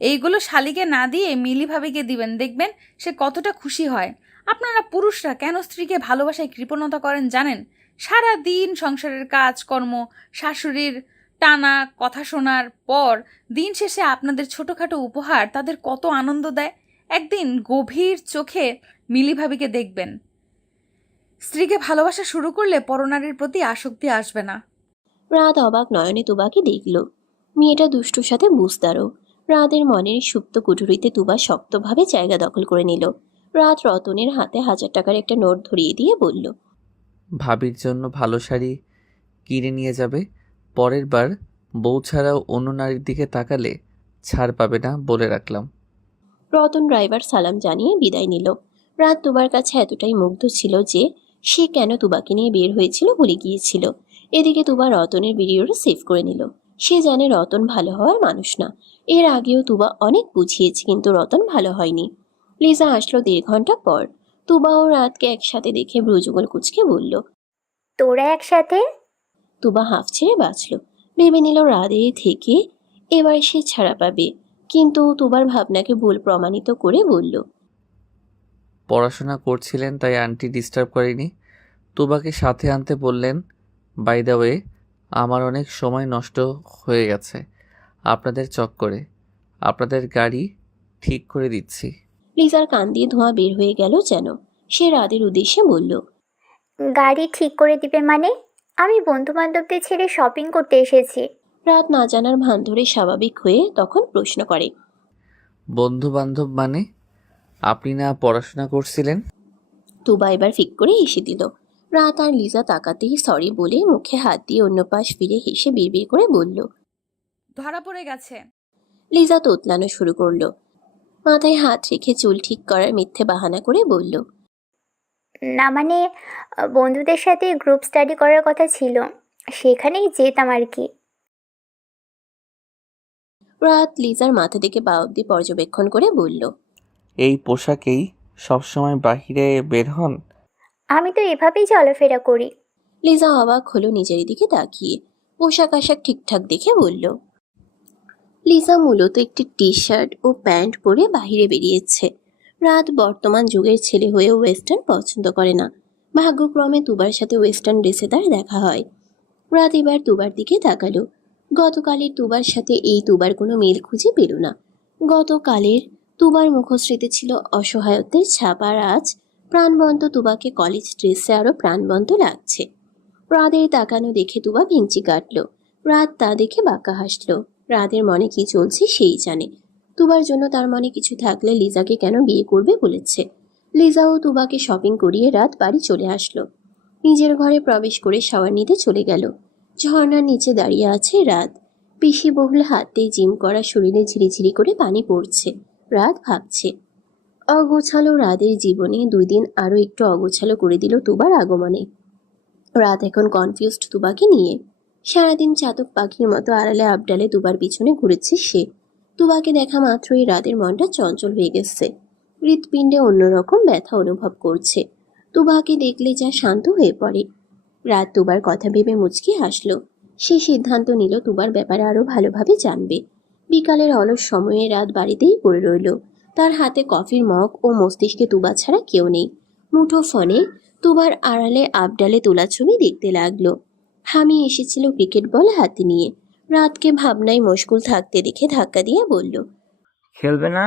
এইগুলো শালিকে না দিয়ে মিলি ভাবিকে দিবেন, দেখবেন সে কতটা খুশি হয়। আপনারা পুরুষরা কেন স্ত্রীকে ভালোবাসায় কৃপণতা করেন জানেন? সারা দিন সংসারের কাজকর্ম, শাশুড়ির টানা কথা শোনার পর দিন শেষে আপনাদের ছোটোখাটো উপহার তাদের কত আনন্দ দেয়। একদিন গভীর চোখে মিলি ভাবিকে দেখবেন। স্ত্রীকে ভালোবাসা শুরু করলে পরনারীর প্রতি আসক্তি আসবে না। রাত অবাক নয়নে তুবাকে দেখল। মেয়েটা দুষ্টুর সাথে বুঝতারও। রাতের মনের সুপ্ত কুঠুরিতে তুবা শক্তভাবে জায়গা দখল করে নিল। রাত রতনের হাতে 1000 টাকার একটা নোট ধরিয়ে দিয়ে বলল। ভাবির জন্য ভালো শাড়ি কিনে নিয়ে যাবে। পরের বার বউ ছাড়াও অন্য নারীর দিকে তাকালে ছাড় পাবে না বলে রাখলাম। রতন ড্রাইভার সালাম জানিয়ে বিদায় নিল। রাত তুবার কাছে এতটাই মুগ্ধ ছিল যে সে কেন তুবাকে নিয়ে বের হয়েছিল ভুলে গিয়েছিল। এদিকে তুবা রতনের ভিডিওটা সেভ করে নিল। সে জানে রতন ভালো হওয়ার মানুষ না। এর আগেও তুবা অনেক বুঝিয়েছে কিন্তু রতন ভালো হয়নি। লিজা আসলো 1.5 ঘন্টা পর। তুবা ও রাতকে একসাথে দেখে ভ্রুযুগল কুঁচকে বলল। তোরা একসাথে? তুবা হাঁফ ছেড়ে বাঁচল। ভেবে নিল রাধে থেকে এবার সে ছাড়া পাবে, কিন্তু তুবার ভাবনাকে ভুল প্রমাণিত করে বলল। পড়াশোনা করছিলেন তাই আন্টি ডিস্টার্ব করেনি। তুবাকে সাথে আনতে বললেন। বাই দ্য ওয়ে, আমার অনেক সময় নষ্ট হয়ে গেছে আপনাদের চক্করে। আপনাদের গাড়ি ঠিক করে দিচ্ছি। লিজার কান দিয়ে ধোঁয়া বের হয়ে গেল যেন। সে রাদের উদ্দেশ্যে বলল। গাড়ি ঠিক করে দিবে মানে? আমি বন্ধু বান্ধবদের ছেড়ে শপিং করতে এসেছি। রাত না জানার ভান ধরে স্বাভাবিক হয়ে তখন প্রশ্ন করে। বন্ধু বান্ধব মানে? আপনি না পড়াশোনা করছিলেন? তুবা এবার ফিক করে হেসে দিল। রাত আর লিজা তাকাতেই সরি বলে মুখে হাত দিয়ে অন্য পাশ ফিরে হেসে বিড়বিড় করে বলল। ধরা পড়ে গেছে। লিজা তোতলানো শুরু করলো। মাথায় হাত রেখে চুল ঠিক করার মিথ্যে বাহানা করে বলল। না মানে বন্ধুদের সাথে গ্রুপ স্টাডি করার কথা ছিল, সেখানেই যেতাম আর কি। রাত লিজার মাথা থেকে পা অব্দি পর্যবেক্ষণ করে বলল। এই পোশাকেই সবসময় বাহিরে বের হন? আমি তো এভাবেই চলাফেরা করি। লিজা অবাক হলো নিজের দিকে তাকিয়ে। পোশাক আশাক ঠিকঠাক দেখে বলল। লিজা মূলত একটি টি শার্ট ও প্যান্ট পরে বাহিরে বেরিয়েছে। রাত বর্তমান যুগের ছেলে হয়ে ওয়েস্টার্ন পছন্দ করে না। ভাগ্যক্রমে তুবার সাথে ওয়েস্টার্ন ড্রেসে তার দেখা হয়। রাত এবার তুবার দিকে তাকালো। গতকালের তুবার সাথে এই তুবার কোনো মিল খুঁজে পেল না। গতকালের তুবার মুখশ্রীতে ছিল অসহায়ত্বের ছাপ, আর আজ প্রাণবন্ত তুবাকে কলেজ ড্রেসে আরো প্রাণবন্ত লাগছে। রাদের তাকানো দেখে তুবা ভেঙচি কাটল। রাত তা দেখে বাঁকা হাসলো। রাদের মনে কি চলছে সেই জানে। তুবার জন্য তার মনে কিছু থাকলে লিজাকে কেন বিয়ে করবে বলেছে। লিজাও তুবাকে শপিং করিয়ে রাত বাড়ি চলে আসলো। নিজের ঘরে প্রবেশ করে শাওয়ার নিতে চলে গেল। ঝর্ণার নিচে দাঁড়িয়ে আছে রাত। পেশিবহুল হাতে জিম করা শরীরে ঝিরিঝিরি করে পানি পড়ছে। রাত ভাবছে। অগোছালো রাদের জীবনে 2 দিন আরো একটু অগোছালো করে দিল তুবার আগমনে। রাত এখন কনফিউজড তুবাকে নিয়ে। সারাদিন চাতক পাখির মতো আড়ালে আবডালে তুবার পিছনে ঘুরেছে সে। তুবাকে দেখা মাত্রই রাতের মনটা চঞ্চল হয়ে গেছে। হৃৎপিণ্ডে অন্যরকম ব্যথা অনুভব করছে। তুবাকে দেখলে যা শান্ত হয়ে পড়ে। রাত তুবার কথা ভেবে মুচকি হাসলো। সে সিদ্ধান্ত নিল তুবার ব্যাপারে আরো ভালোভাবে জানবে। বিকালের অলস সময়ে রাত বাড়িতেই পড়ে রইল। তার হাতে কফির মগ ও মস্তিষ্কে তুবা ছাড়া কেউ নেই। মুঠো ফোনে তুবার আড়ালে আবডালে তোলা ছবি দেখতে লাগলো। হামি এসেছিল ক্রিকেট বল হাতে নিয়ে। রাতকে ভাবনায় মশগুল থাকতে দেখে ধাক্কা দিয়ে বলল। খেলবে না?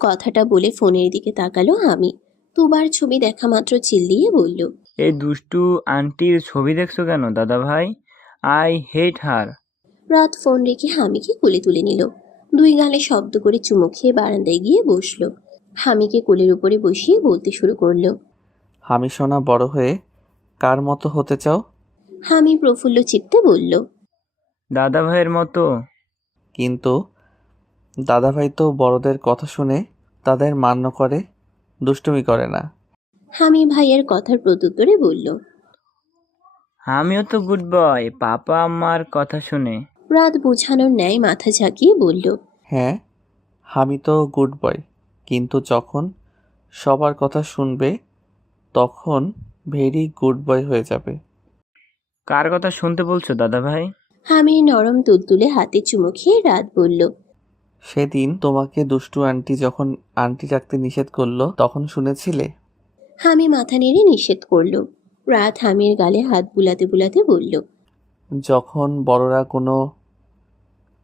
কথাটা বলে ফোনের দিকে তাকালো হামি। তুবার ছবি দেখা মাত্র চিল্লিয়ে বলল। এই দুষ্টু আন্টির ছবি দেখছো কেন দাদা ভাই? আই হেট হার। রাত ফোন রেখে হামিকে কোলে তুলে নিল। 2 গালে শব্দ করে চুমু খেয়ে বারান্দায় গিয়ে বসলো। হামিকে কোলের উপরে বসিয়ে বলতে শুরু করলো। আমি সোনা বড় হয়ে কার মতো হতে চাও? হামি প্রফুল্ল চিত্তে বলল। দাদা ভাইয়ের মতো। কিন্তু দাদাভাই তো বড়দের কথা শুনে তাদের মান্য করে, দুষ্টুমি করে না। হামি ভাইয়ের কথার প্রত্যুত্তরে বলল। আমিও তো গুড বয়, পাপা আমার কথা শুনে। রাত বোঝানোর ন্যায় মাথা ঝাঁকিয়ে বলল। হ্যাঁ, আমি তো গুড বয়, কিন্তু যখন সবার কথা শুনবে তখন ভেরি গুড বয় হয়ে যাবে। কার কথা শুনতে বলছো দাদা ভাই? হামি নরম তুলতুলে হাতে চুমু খেয়ে রাত বলল। সেদিন তোমাকে দুষ্টু আন্টি যখন আন্টি ডাকতে নিষেধ করলো তখন শুনেছিলে? হামি মাথা নেড়ে নিষেধ করলো। রাত হামির গালে হাত বুলাতে বুলাতে বলল। যখন বড়রা কোনো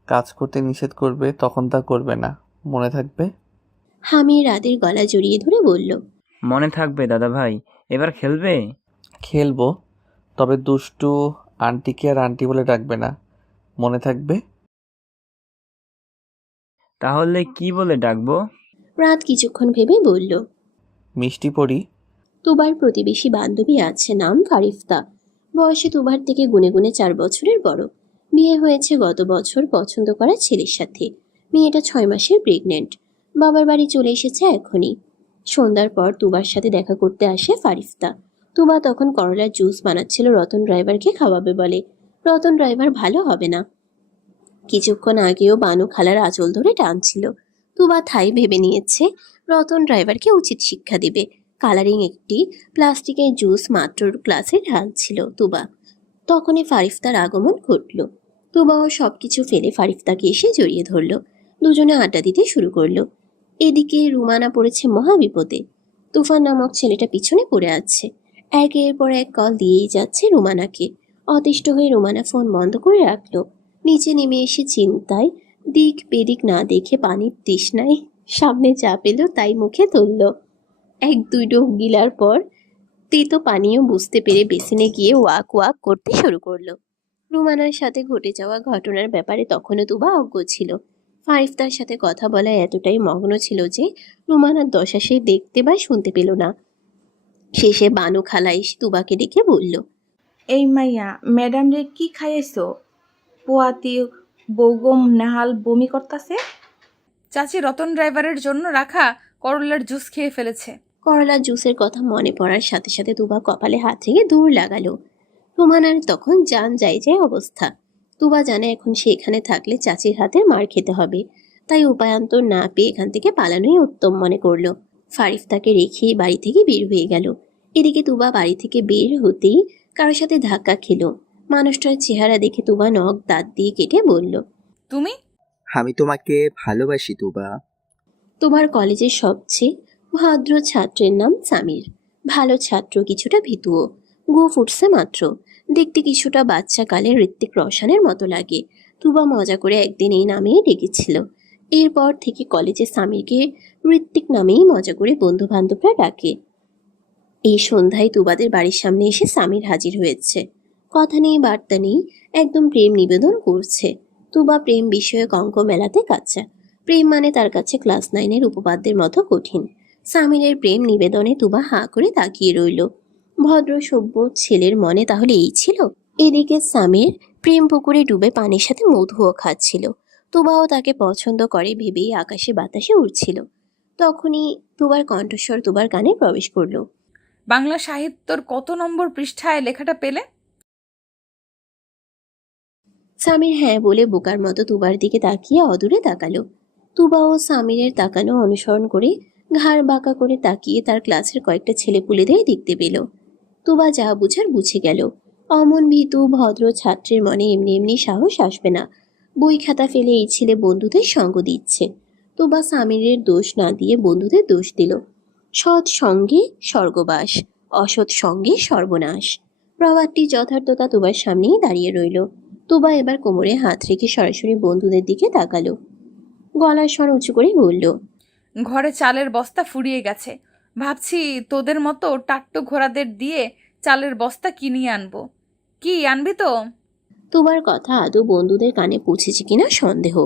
কাজ করতে নিষেধ করবে তখন তা করবে না, মনে থাকবে? হামি রাতের গলা জড়িয়ে ধরে বলল। মনে থাকবে দাদা ভাই। এবার খেলবে? খেলবো, তবে দুষ্টু আন্টিকে আর আন্টি বলে ডাকবে না, মনে থাকবে? তাহলে কি বলে ডাকবো? রাত কিছুক্ষণ ভেবে বলল। মিষ্টি পড়ি। তুবার প্রতিবেশী বান্ধবী আছে, নাম ফারিফতা। বয়সে তুবার থেকে গুনে গুনে 4 বছরের বড়। বিয়ে হয়েছে গত বছর পছন্দ করা ছেলের সাথে। মেয়েটা 6 মাসের প্রেগনেন্ট। বাবার বাড়ি চলে এসেছে এখনই। সন্ধ্যার পর তুবার সাথে দেখা করতে আসে ফারিফতা। তুবা তখন করলার জুস বানাচ্ছিল রতন ড্রাইভারকে খাওয়াবে বলে। রতন ড্রাইভার ভালো হবে না। কিছুক্ষণ আগেও বানু খালার আঁচল ধরে টানছিল। তুবা থাই ভেবে নিয়েছে রতন ড্রাইভারকে উচিত শিক্ষা দিবে। কালারিং একটি প্লাস্টিকের জুস মাত্র গ্লাসে ঢালছিল তুবা। তখনই ফারিফতার আগমন ঘটল। তুবাও সবকিছু ফেলে ফারিফতাকে এসে জড়িয়ে ধরল। দুজনে আড্ডা দিতে শুরু করলো। এদিকে রুমানা পড়েছে মহা বিপদে। তুফান নামক ছেলেটা পিছনে পড়ে আছে। একের পর এক কল দিয়েই যাচ্ছে রুমানাকে। অতিষ্ঠ হয়ে রুমানা ফোন বন্ধ করে রাখলো। নিচে নেমে এসে চিন্তায় দিক বেদিক না দেখে পানির তৃষ্ণায় সামনে যা পেল তাই মুখে তুলল। 1-2 ডোক গিলার পর তেতো পানীয় বুঝতে পেরে বেসিনে গিয়ে ওয়াক ওয়াক করতে শুরু করলো। রুমানার সাথে ঘটে যাওয়া ঘটনার ব্যাপারে তখনও তুবা অজ্ঞ ছিল। ফারিফতার সাথে কথা বলায় এতটাই মগ্ন ছিল যে রুমানার দশা সে দেখতে বা শুনতে পেল না। শেষে বানু খালা এসে তুবাকে ডেকে বলল, এই মাইয়া ম্যাডাম রে কি খাইয়েছো? পোয়াতি বৌগম নেহাল বমি করতাছে। চাচি রতন ড্রাইভারের জন্য রাখা করলার জুস খেয়ে ফেলেছে। করলার জুসের কথা মনে পড়ার সাথে সাথে তুবা কপালে হাত রেখে দৌড় লাগালো। রোমানার তখন জান যায় যায় অবস্থা। তুবা জানে এখন সে এখানে থাকলে চাচির হাতের মার খেতে হবে, তাই উপায়ান্তর না পেয়ে এখান থেকে পালানোই উত্তম মনে করলো। ফারিফ তাকে রেখে বাড়ি থেকে বের হয়ে গেল। এদিকে তুবা বাড়ি থেকে বের হতেই কারোর সাথে ধাক্কা খেলো। মানুষটার চেহারা দেখে তুবা নখ দাঁত দিয়ে কেটে বলল, তুমি? আমি তোমাকে ভালোবাসি তুবা। তোমার কলেজের সবচেয়ে ভদ্র ছাত্রের নাম সামির। ভালো ছাত্র, কিছুটা ভীতুও, গো ফুটছে মাত্র। দেখতে কিছুটা বাচ্চা কালের ঋত্বিক রোশনের মতো লাগে। তুবা মজা করে একদিন এই নামেই ডেকেছিল। এরপর থেকে কলেজে সামিরকে ঋত্বিক নামেই মজা করে বন্ধু বান্ধবরা ডাকে। এই সন্ধ্যায় তুবাদের বাড়ির সামনে এসে সামির হাজির হয়েছে। কথা নেই বার্তা নেই, একদম প্রেম নিবেদন করছে। তুবা প্রেম বিষয়ক অঙ্ক মেলাতে কাঁচা। প্রেম মানে তার কাছে ক্লাস 9-এর উপপাদ্যের মতো কঠিন। সামিরের প্রেম নিবেদনে তুবা হাঁ করে তাকিয়ে রইল। ভদ্র সভ্য ছেলের মনে তাহলে এই ছিল? এদিকে সামির প্রেম পুকুরে ডুবে পানির সাথে মধুও খাচ্ছিল। তুবাও তাকে পছন্দ করে ভেবেই আকাশে বাতাসে উড়ছিল। তখনই তুবার কণ্ঠস্বর তুবার কানে প্রবেশ করলো। বাংলা সাহিত্যর কত নম্বর পৃষ্ঠায় লেখাটা পেলে? সামির হ্যাঁ বলে বোকার মতো তুবার দিকে তাকিয়ে অদূরে তাকালো। তুবাও সামিরের তাকানো অনুসরণ করে ঘাড় বাঁকা করে তাকিয়ে তার ক্লাসের কয়েকটা ছেলেপুলেদের দেখতে পেল। তুবা যা বুঝার বুঝে গেল। অমন ভীতু ভদ্র ছাত্রের মনে এমনি এমনি সাহস আসবে না। বই খাতা ফেলে এই ছেলে বন্ধুদের সঙ্গ দিচ্ছে। তুবা সামিরের দোষ না দিয়ে বন্ধুদের দোষ দিল। সৎ সঙ্গে স্বর্গবাস, অসৎ সঙ্গে সর্বনাশ। প্রবাদটি যথার্থতা তুবার সামনেই দাঁড়িয়ে রইল। তুবা এবার কোমরে হাত রেখে সরাসরি বন্ধুদের দিকে তাকালো। গলার স্বর উঁচু করে বলল, ঘরে চালের বস্তা ফুরিয়ে গেছে। ভাবছি তোদের মতো টাট্টু ঘোড়াদের দিয়ে চালের বস্তা কিনিয়ে আনবো। কি আনবি তো? তুবার কথা আদৌ বন্ধুদের কানে পৌঁছেছে কিনা সন্দেহ,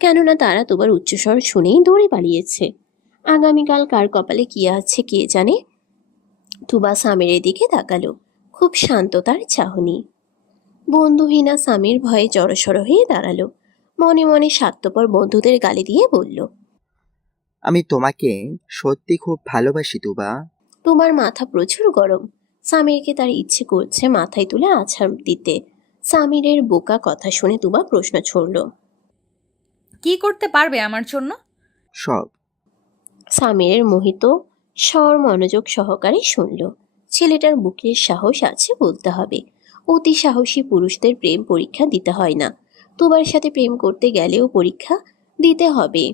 কেননা তারা তুবার উচ্চস্বর শুনেই দৌড়ে পালিয়েছে। আগামীকাল কার কপালে কি আছে কে জানে। তুবা সামিরের দিকে তাকালো। খুব শান্ত তার চাহনি। বন্ধুহীনা সামির ভয়ে জড়সড় হয়ে দাঁড়ালো। মনে মনে স্বার্থপর বন্ধুদের গালি দিয়ে বলল, আমি তোমাকে সত্যি খুব ভালোবাসি তুবা। তোমার মাথা প্রচুর গরম। সামিরকে তার ইচ্ছে করছে মাথায় তুলে আছাড় দিতে। সামিরের বোকা কথা শুনে তুবা প্রশ্ন ছড়ল, কি করতে পারবে আমার জন্য? সব। সামিরের মোহিত স্বর মনোযোগ সহকারে শুনল। ছেলেটার বুকের সাহস আছে বলতে হবে। অতি সাহসী পুরুষদের প্রেম পরীক্ষা দিতে হয় না। তুবার সাথে প্রেম করতে গেলেও পরীক্ষা দিতে হবে।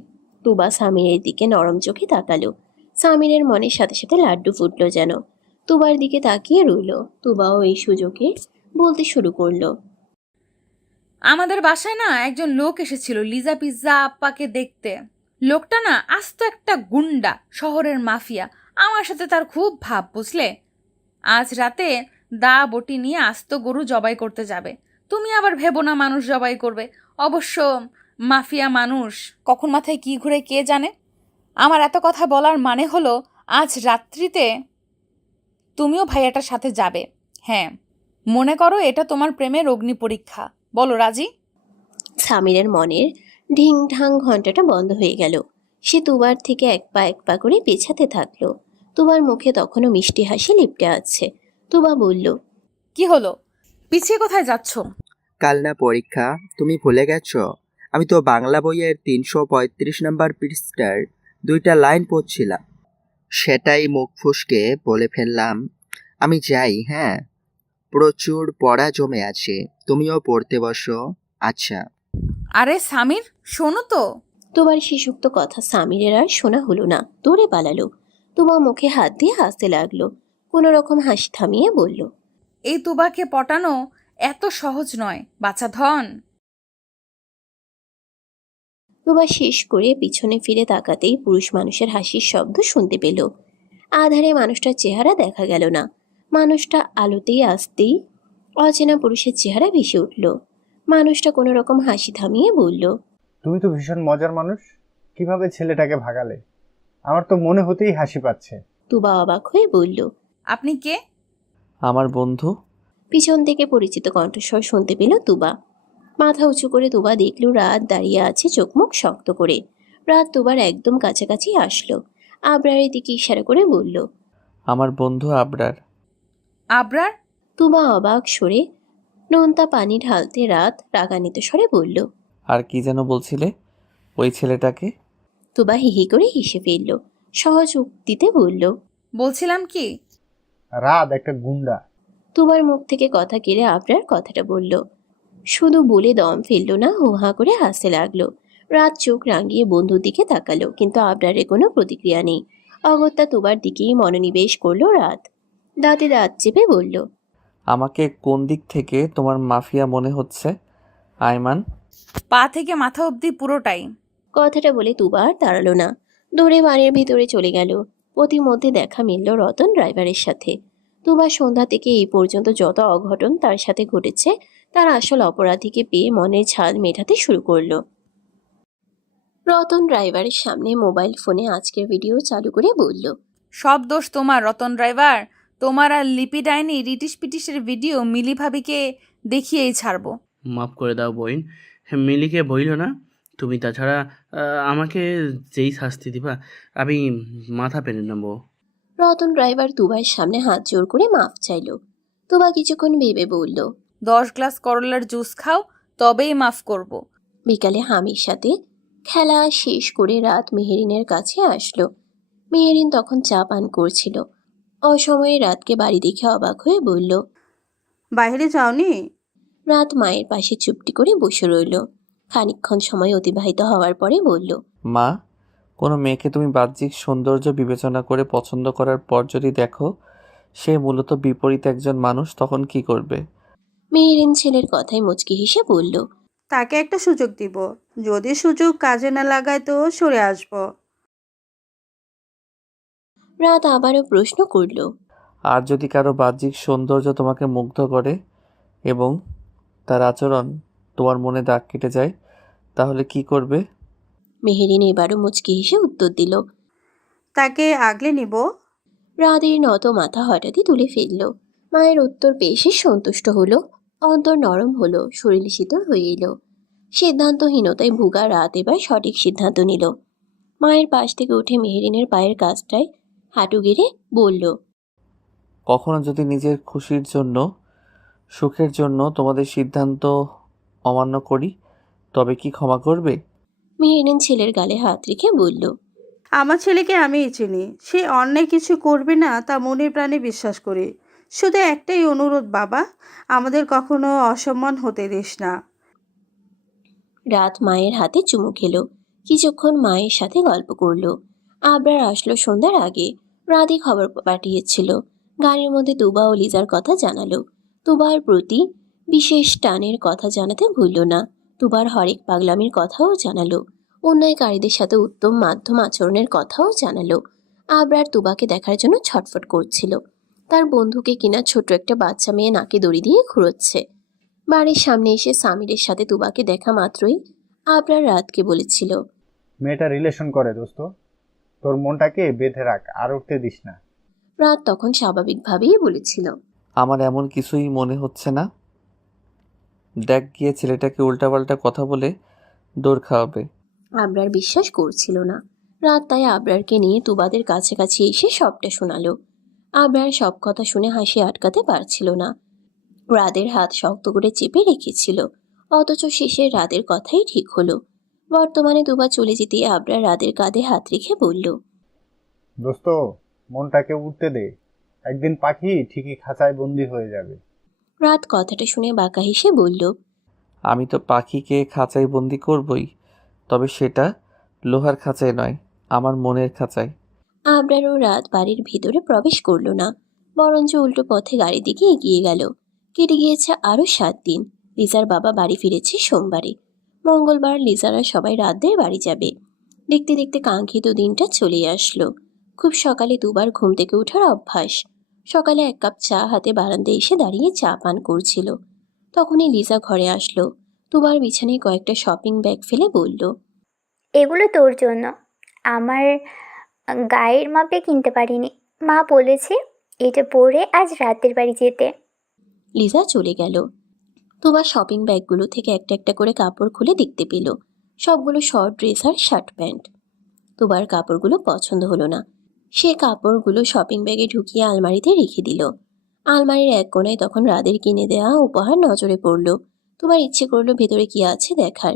তুবা সামিরের দিকে নরম চোখে তাকালো। সামিরের মনের সাথে সাথে লাড্ডু ফুটলো যেন। তুবার দিকে তাকিয়ে রইল। তুবাও এই সুযোগে বলতে শুরু করলো, আমাদের বাসায় না একজন লোক এসেছিল লিজা পিৎজা আপ্পাকে দেখতে। লোকটা না আস্ত একটা গুন্ডা, শহরের মাফিয়া। আমার সাথে তার খুব ভাব, বুঝলে? আজ রাতে দা বটি নিয়ে আস্ত গরু জবাই করতে যাবে। তুমি আবার ভেবো না মানুষ জবাই করবে। অবশ্য মাফিয়া মানুষ কখন মাথায় কি ঘুরে কে জানে। আমার এত কথা বলার মানে হলো আজ রাত্রিতে তুমিও ভাইয়াটার সাথে যাবে। হ্যাঁ, মনে করো এটা তোমার প্রেমের অগ্নি পরীক্ষা। বলো রাজি? সামিরের মনের ঢিং ঢাং ঘন্টাটা বন্ধ হয়ে গেল। সে তুবার থেকে এক পা করে পেছাতে থাকলো। তুবার মুখে তখনও মিষ্টি হাসি লিপটে আছে। তুবা বলল, কি হলো? পিছিয়ে কোথায় যাচ্ছ? কাল না পরীক্ষা, তুমি ভুলে গেছো? আমি তো বাংলা বইয়ের 335 নম্বর পৃষ্ঠার 2টা লাইন পড়ছিলাম, সেটাই মুখ ফুসকে বলে ফেললাম। আমি যাই, হ্যাঁ? প্রচুর পড়া জমে আছে, তুমিও পড়তে বসো। আচ্ছা। আরে সামির, শোনো তো। তুবার শিশুক্ত কথা সামিরের আর শোনা হলো না, দৌড়ে পালালো। তুবা মুখে হাত দিয়ে হাসতে লাগলো। কোনো রকম হাসি থামিয়ে বলল, এই তুবাকে পটানো এত সহজ নয়, বাছা ধন। তুবা শেষ করে পিছনে ফিরে তাকাতেই পুরুষ মানুষের হাসির শব্দ শুনতে পেল। আধারে মানুষটার চেহারা দেখা গেল না। মানুষটা আলোতেই আসতেই অচেনা পুরুষের চেহারা ভেসে উঠল। মানুষটা কোনো রকম হাসি থামিয়ে বলল, তুমি তো ভীষণ মজার মানুষ, কিভাবে ছেলেটাকে ভাগালে? আমার তো মনে হতেই হাসি পাচ্ছে। তুবা অবাক হয়ে বলল, আপনি কে? আমার বন্ধু। পিছন থেকে পরিচিত কণ্ঠস্বর শুনতে পেল তুবা। মাথা উঁচু করে তুবা দেখল রাত দাঁড়িয়ে আছে চোখ মুখ শক্ত করে। রাত তুবার একদম কাছাকাছি আসলো। আবরারের দিকে ইশারা করে বলল, আমার বন্ধু আবরার। আবরার? তুবা অবাক সরে নোনতা পানি ঢালতে রাত রাগান্বিত স্বরে বলল। আর কি যেন বলছিলে ওই ছেলেটাকে? তুবা হিহি করে হেসে ফেলল। সহজ উক্তিতে বলল, বলছিলাম কি, রাত একটা গুন্ডা। তুবার মুখ থেকে কথা কেড়ে আবরার কথাটা বলল। শুধু বলে দম ফেলল না, হো হা করে হাসতে লাগলো। রাত চোখ রাঙিয়ে বন্ধুর দিকে তাকালো, কিন্তু আবরারের কোনো প্রতিক্রিয়া নেই। অগত্যা তুবার দিকেই মনোনিবেশ করলো রাত। দাঁতে দাঁত চেপে বলল, আমাকে কোন দিক থেকে তোমার মাফিয়া মনে হচ্ছে আয়মান? পা থেকে মাথা অবধি পুরোটাই। কথাটা বলে তুবা আর দাঁড়ালো না, দৌড়ে বাড়ির ভিতরে চলে গেল। পথিমধ্যে দেখা মিলল রতন ড্রাইভারের সাথে। তুবা সন্ধ্যা থেকে এই পর্যন্ত যত অঘটন তার সাথে ঘটেছে তার আসল অপরাধীকে পেয়ে মনের ঝাল মেটাতে শুরু করলো। রতন ড্রাইভারের সামনে মোবাইল ফোনে আজকের ভিডিও চালু করে বলল, সব দোষ তোমার রতন ড্রাইভার। তোমার আর লিপি ডাইনি রিটিশ পিটিশের ভিডিও মিলি ভাবিকে দেখিয়েই ছাড়বো। মাফ করে দাও বোন, মিলিকে বইল না তুমি। তাছাড়া আমাকে যেই শাস্তি দিবা আমি মাথা পেরে নেবো। রতন ড্রাইভার তুবার সামনে হাত জোর করে মাফ চাইল। তুবা কিছুক্ষণ ভেবে বলল, 10 গ্লাস করলার জুস খাও, তবেই মাফ করব। বিকালে হামির সাথে খেলা শেষ করে রাত মেহেরিনের কাছে আসলো। মেহেরিন তখন চা পান করছিল। অসময়ে রাতকে বাড়ি দেখে অবাক হয়ে বলল, বাইরে যাওনি? রাত মায়ের পাশে চুপটি করে বসে রইল। খানিকক্ষণ সময় অতিবাহিত হওয়ার পরে বলল, মা, কোনো মেয়েকে তুমি বাহ্যিক সৌন্দর্য বিবেচনা করে পছন্দ করার পর যদি দেখো সে মূলত বিপরীত একজন মানুষ, তখন কি করবে? মেহেরিন ছেলের কথায় মুচকি হেসে বলল, তাকে একটা সুযোগ দিব, যদি সুযোগ কাজে না লাগায় তো সরে আসবো। রাত আবারও প্রশ্ন করল, আর যদি কারো বাহ্যিক সৌন্দর্য তোমাকে মুগ্ধ করে এবং তার আচরণ তোমার মনে দাগ কেটে যায়, তাহলে কি করবে? মেহেরিন এবারও মুচকি হেসে উত্তর দিল। তাকে আগলে নিব। রাতের নত মাথা হঠাৎই তুলে ফেলল। মায়ের উত্তর পেয়ে সে সন্তুষ্ট হলো। অন্তর নরম হলো, শরীর শীতল হয়ে এলো। সিদ্ধান্তহীনতায় ভুগা রাত এবার সঠিক সিদ্ধান্ত নিল। মায়ের পাশ থেকে উঠে মেহেরিনের পায়ের কাছটায় হাঁটু গেড়ে বলল, কখনো যদি নিজের খুশির জন্য, সুখের জন্য তোমাদের সিদ্ধান্ত অমান্য করি, তবে কি ক্ষমা করবে? মেহেরিন ছেলের গালে হাত রেখে বলল, আমার ছেলেকে আমিই চিনি, সে অন্যায় কিছু করবে না তা মনে প্রাণে বিশ্বাস করি। শুধু একটাই অনুরোধ বাবা, আমাদের কখনো অসম্মান হতে দিস না। রাত মায়ের হাতে চুমু খেলো। কিছুক্ষণ মায়ের সাথে গল্প করলো। আবরার আসলো সন্ধ্যার আগে। রাতই খবর পাঠিয়েছিল। গাড়ির মধ্যে তুবা ও লিজার কথা জানালো। তুবার প্রতি বিশেষ টানের কথা জানাতে ভুলল না। তুবার হরেক পাগলামির কথাও জানালো। অন্যায়কারীদের সাথে উত্তম মাধ্যম আচরণের কথাও জানালো। আবরার তুবাকে দেখার জন্য ছটফট করছিল। তার বন্ধুকে কিনা ছোট একটা বাচ্চা মেয়ে নাকে দড়ি দিয়ে ঘুরোচ্ছে। বাড়ির সামনে এসে সামিরের সাথে তুবাকে দেখা মাত্রই আবরার রাতকে বলেছিল, মেয়েটা রিলেশন করে দোস্ত, তোর মনটাকে বেঁধে রাখ, আর উঠতে দিস না। রাত তখন স্বাভাবিকভাবেই বলেছিল, আমার এমন কিছুই মনে হচ্ছে না। দেখ গিয়ে ছেলেটাকে উল্টাপাল্টা কথা বলে দৌড় খাওয়াবে। আবরার বিশ্বাস করছিল না। রাত তাই আবরারকে নিয়ে তুবাদের কাছাকাছি এসে সবটা শোনালো। আবরার সব কথা শুনে হাসি আটকাতে পারছিল না। রাদের হাত শক্ত করে চেপে রেখেছিল। অথচ শেষে রাদের কথাই ঠিক হলো। বর্তমানে তুবা চলে যেতে আবরার রাদের কাঁধে হাত রেখে বলল, দোস্ত, মনটাকে উঠতে দে, একদিন পাখি ঠিকই খাঁচায় বন্দি হয়ে যাবে। রাত কথাটা শুনে বাঁকা হেসে বলল, আমি তো পাখিকে খাঁচায় বন্দি করবই, তবে সেটা লোহার খাঁচায় নয়, আমার মনের খাঁচায়। আবরার ও রাত বাড়ির ভিতরে প্রবেশ করলো না, বরঞ্চ উল্টো পথে গাড়ি দিকে এগিয়ে গেল। কেটে গিয়েছে আরো 7 দিন। লিজার বাবা বাড়ি ফিরেছে সোমবারে। মঙ্গলবার লিজারা সবাই রাতদের বাড়ি যাবে। দেখতে দেখতে কাঙ্ক্ষিত দিনটা চলে আসলো। খুব সকালে দুবার ঘুম থেকে ওঠার অভ্যাস। সকালে 1 কাপ চা হাতে বারান্দায় এসে দাঁড়িয়ে চা পান করছিল। তখনই লিজা ঘরে আসলো। দুবার বিছানায় কয়েকটা শপিং ব্যাগ ফেলে বলল, এগুলো তোর জন্য। আমার গায়ের মাপে কিনতে পারিনি। মা বলেছে এটা পরে আজ রাতের বাড়ি যেতে। লিজা চলে গেল। তুবা শপিং ব্যাগগুলো থেকে একটা একটা করে কাপড় খুলে দেখতে পেল। সবগুলো শর্ট ড্রেস আর শার্ট প্যান্ট। তুবার কাপড়গুলো পছন্দ হলো না। সে কাপড়গুলো শপিং ব্যাগে ঢুকিয়ে আলমারিতে রেখে দিল। আলমারির এক কোণায় তখন রাদের কিনে দেওয়া উপহার নজরে পড়ল। তুবার ইচ্ছে করলো ভেতরে কি আছে দেখার।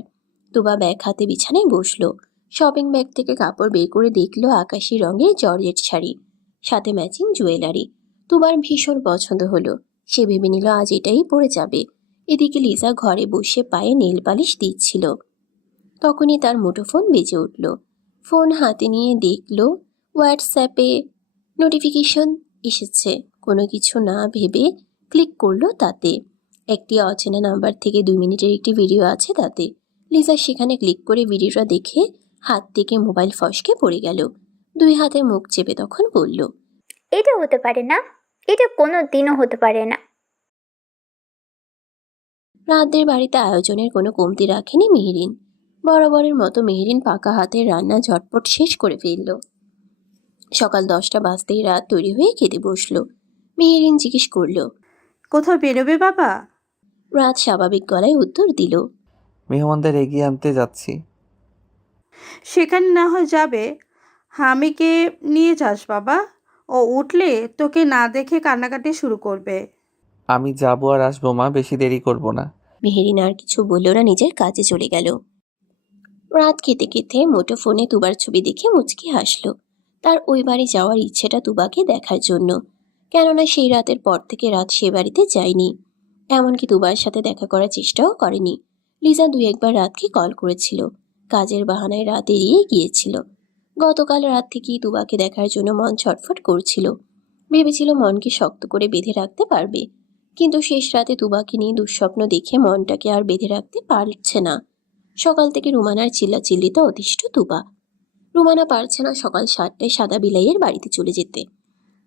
তুবা ব্যাগ হাতে বিছানায় বসলো। শপিং ব্যাগ থেকে কাপড় বের করে দেখলো আকাশি রঙের জর্জেট শাড়ি, সাথে ম্যাচিং জুয়েলারি। তুবার ভীষণ পছন্দ হলো। সে ভেবে নিল আজ এটাই পরে যাবে। এদিকে লিজা ঘরে বসে পায়ে নেল পালিশ দিচ্ছিল। তখনই তার মুঠোফোন বেজে উঠল। ফোন হাতে নিয়ে দেখলো হোয়াটসঅ্যাপে নোটিফিকেশন এসেছে। কোনো কিছু না ভেবে ক্লিক করলো তাতে। একটি অচেনা নাম্বার থেকে 2 মিনিটের একটি ভিডিও আছে তাতে। লিজা সেখানে ক্লিক করে ভিডিওটা দেখে হাত থেকে মোবাইল ফসকে পড়ে গেল। 2 হাতে মুখ চেপে তখন বলল, এটা হতে পারে না, এটা কোনো দিনও হতে পারে না। রাতদের বাড়িতে আয়োজনের কোনো কমতি রাখেনি মেহেরিন। বরাবরের মতো মেহেরিন পাকা হাতের রান্না ঝটপট শেষ করে ফেলল। সকাল 10টা বাজতেই রাত তৈরি হয়ে খেতে বসলো। মেহেরিন জিজ্ঞেস করলো, কোথাও বেরোবে বাবা? রাত স্বাভাবিক গলায় উত্তর দিল, মেহমানদের এগিয়ে আনতে যাচ্ছি। সেখানে না হয় যাবে, হামিকে নিয়ে যাস বাবা। ও উঠলে তোকে না দেখে কান্নাকাটি শুরু করবে। আমি যাবো আর আসবো মা, বেশি দেরি করব না। মেহেরিন আর কিছু বলল না, নিজের কাজে চলে গেল। রাত খেতে খেতে মুঠোফোনে তুবার ছবি দেখে মুচকি হাসলো। তার ওই বাড়ি যাওয়ার ইচ্ছেটা তুবাকে দেখার জন্য। কেননা সেই রাতের পর থেকে রাত সে বাড়িতে যায়নি। এমনকি তুবার সাথে দেখা করার চেষ্টাও করেনি। লিজা 2-1বার রাতকে কল করেছিল। কাজের বাহানায় রাত এড়িয়ে গিয়েছিল। গতকাল রাত থেকেই তুবাকে দেখার জন্য মন ছটফট করছিল। ভেবেছিল মনকে শক্ত করে বেঁধে রাখতে পারবে, কিন্তু শেষ রাতে তুবাকে নিয়ে দুঃস্বপ্ন দেখে মনটাকে আর বেঁধে রাখতে পারছে না। সকাল থেকে রুমানার চিল্লাচিল্লিতে অতিষ্ঠ তুবা। রুমানা পারছে না সকাল 7টায় সাদা বিলাইয়ের বাড়িতে চলে যেতে।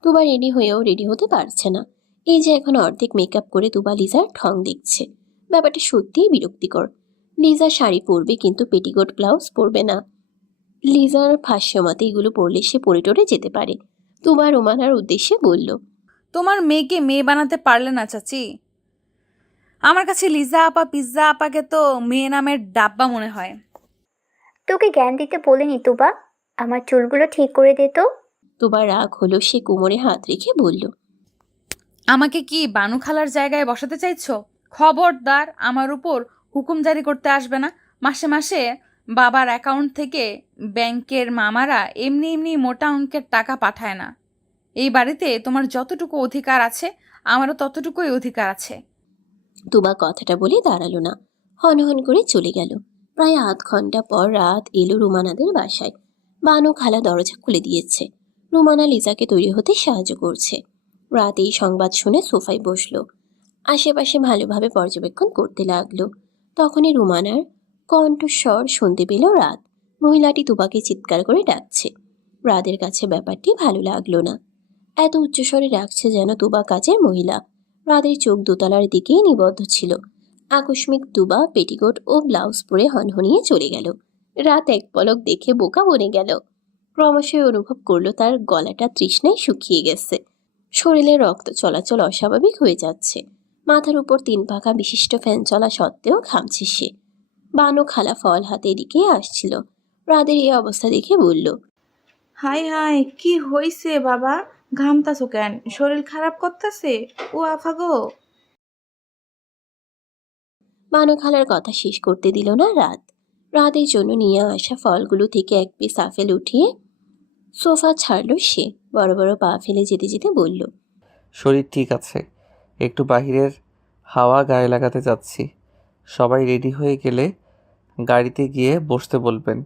তুবা রেডি হয়েও রেডি হতে পারছে না। এই যে এখন অর্ধেক মেকআপ করে তুবা লিজার ঠং দেখছে। ব্যাপারটা সত্যিই বিরক্তিকর। লিজা শাড়ি পরবে কিন্তু পেটিকোট ব্লাউজ পরবে না। লিজার ভাষ্যমতে এগুলো পরলে সে পরে টরে যেতে পারে। তুবা রুমানার উদ্দেশ্যে বলল, তোমার মেয়েকে মেয়ে বানাতে পারলে না চাচি। আমার কাছে লিজা আপা পিৎজা আপাকে তো মেয়ে নামের ডাব্বা মনে হয়। তোকে জ্ঞান দিতে বলিনি তুবা, আমার চুলগুলো ঠিক করে দে তো। তুবা রাগ হলো, সে কোমরে হাত রেখে বলল, আমাকে কি বানু খালার জায়গায় বসাতে চাইছো? খবরদার আমার উপর হুকুম জারি করতে আসবে না। মাসে মাসে বাবার অ্যাকাউন্ট থেকে ব্যাংকের মামারা এমনি এমনি মোটা অঙ্কের টাকা পাঠায় না। এই বাড়িতে তোমার যতটুকু অধিকার আছে আমারও ততটুকুই অধিকার আছে। তুবা কথাটা বলে দাঁড়ালো না, হনহন করে চলে গেল। প্রায় আধ ঘন্টা পর রাত এলো রুমানাদের বাসায়। বানু খালা দরজা খুলে দিয়েছে। রুমানা লিজাকে তৈরি হতে সাহায্য করছে। রাত এই সংবাদ শুনে সোফায় বসলো। আশেপাশে ভালোভাবে পর্যবেক্ষণ করতে লাগলো। তখনই রুমানার কণ্ঠস্বর শুনতে পেল রাত। মহিলাটি তুবাকে চিৎকার করে ডাকছে। রাদের কাছে ব্যাপারটি ভালো লাগলো না। এত উচ্চস্বরে ডাকছে যেন তুবা কাজের মহিলা। রাদের চোখ দোতলার দিকেই নিবদ্ধ ছিল। আকস্মিক তুবা পেটিকোট ও ব্লাউজ পরে হনহনিয়ে চলে গেল। রাত এক পলক দেখে বোকা বনে গেল। ক্রমশই অনুভব করলো তার গলাটা তৃষ্ণায় শুকিয়ে গেছে। শরীরে রক্ত চলাচল অস্বাভাবিক হয়ে যাচ্ছে। মাথার উপর 3 পাখা বিশিষ্ট ফ্যান চলা সত্ত্বেও ঘামছে সে। বানু খালা ফল হাতে এদিকে আসছিল। রাদের এই অবস্থা দেখে বলল, হাই হাই, কি হইছে বাবা? ঘামতাছো কেন? শরীর খারাপ করতেছে? ও আফা গো। বানু খালার কথা শেষ করতে দিল না রাত। রাতের জন্য নিয়ে আসা ফলগুলো থেকে এক পিস আপেল উঠিয়ে সোফা ছাড়লো সে। বড় বড় পা ফেলে যেতে যেতে বলল, শরীর ঠিক আছে, একটু বাহিরের হাওয়া গায়ে লাগাতে যাচ্ছি। সবাই রেডি হয়ে গেলে গাড়িতে গিয়ে বসতে বলবেন।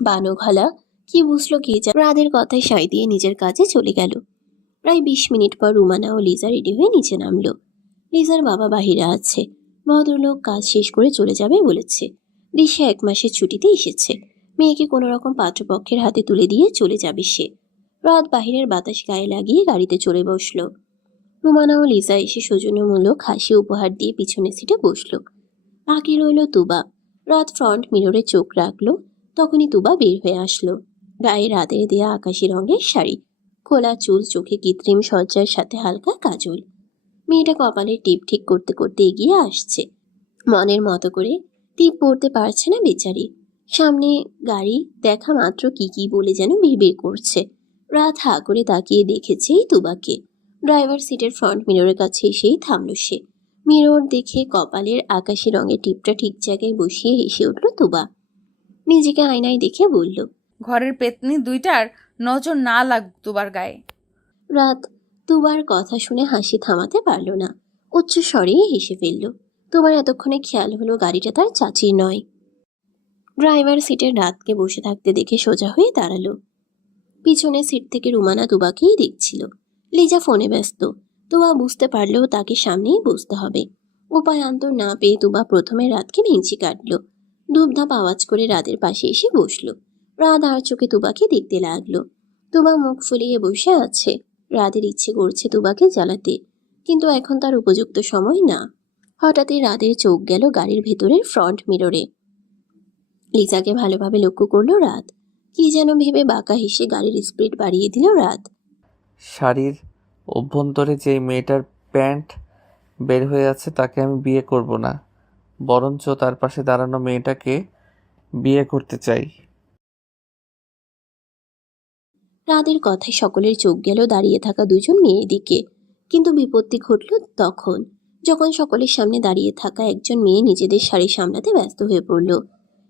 বানু খালা কি বুঝলো কে জানে, রাদের কথায় সায় দিয়ে নিজের কাজে চলে গেল। প্রায় 20 মিনিট পর রুমানা ও লিজা রেডি হয়ে নিচে নামলো। লিজার বাবা বাহিরে আছে। ভদ্রলোক কাজ শেষ করে চলে যাবে বলেছে। দেশে 1 মাসের ছুটিতে এসেছে। মেয়েকে কোনো রকম পাত্রপক্ষের হাতে তুলে দিয়ে চলে যাবে সে। রাত বাহিরের বাতাস গায়ে লাগিয়ে গাড়িতে চলে বসলো। রুমানা ও লিজা এসে সৌজন্যমূলক হাসি উপহার দিয়ে পিছনের সিটে বসলো। বাকি রইল তুবা। রাত ফ্রন্ট মিররে চোখ রাখলো। তখনই তুবা বের হয়ে আসলো। গায়ে রাতের দেয়া আকাশি রঙের শাড়ি, খোলা চুল, চোখে কৃত্রিম সজ্জার সাথে হালকা কাজল। মেয়েটা কপালের টিপ ঠিক করতে করতে এগিয়ে আসছে। মনের মতো করে টিপ পড়তে পারছে না বেচারি। সামনে গাড়ি দেখা মাত্র কি কি বলে যেন বিড়বিড় করছে। রাত হা করে তাকিয়ে দেখেছেই তুবাকে। ড্রাইভার সিটের ফ্রন্ট মিররের কাছে এসেই থামল সে। মিরর দেখে কপালের আকাশি রঙের টিপটা ঠিক জায়গায় বসিয়ে হেসে উঠল তুবা। নিজেকে আয়নায় দেখে বলল, ঘরের পেতনি দুইটার নজর না লাগ তোবার গায়ে। রাত তুবার কথা শুনে হাসি থামাতে পারল না। উচ্চ স্বরে হেসে ফেলল। তোমার এতক্ষণে খেয়াল হলো গাড়িটা তার চাচির নয়। ড্রাইভার সিটের রাতকে বসে থাকতে দেখে সোজা হয়ে দাঁড়ালো। পিছনের সিট থেকে রুমানা তুবাকেই দেখছিল। লিজা ফোনে ব্যস্ত। তুবা বুঝতে পারলেও তাকে সামনেই বসতে হবে। উপায়ান্তর না পেয়ে তুবা প্রথমে রাতকে ভেঙচি কাটল। ধূপধাপ আওয়াজ করে রাতের পাশে এসে বসলো। রাত আর চোখে তুবাকে দেখতে লাগলো। তুবা মুখ ফুলিয়ে বসে আছে। রাতের ইচ্ছে করছে তুবাকে জ্বালাতে, কিন্তু এখন তার উপযুক্ত সময় না। হঠাৎই রাতের চোখ গেল গাড়ির ভেতরের ফ্রন্ট মিররে। লিজাকে ভালোভাবে লক্ষ্য করলো রাত। কি যেন ভেবে বাঁকা হেসে গাড়ির স্পিড বাড়িয়ে দিল রাত। শাড়ির অভ্যন্তরে যে মেয়েটার প্যান্ট বের হয়ে আছে তাকে আমি বিয়ে করব না, বরঞ্চ তার পাশে দাঁড়ানো মেয়েটাকে বিয়ে করতে চাই। রাতের কথায় সকলের চোখ গেল দাঁড়িয়ে থাকা দুজন মেয়ের দিকে। কিন্তু বিপত্তি ঘটল তখন, যখন সকলের সামনে দাঁড়িয়ে থাকা একজন মেয়ে নিজেদের শাড়ি সামলাতে ব্যস্ত হয়ে পড়ল।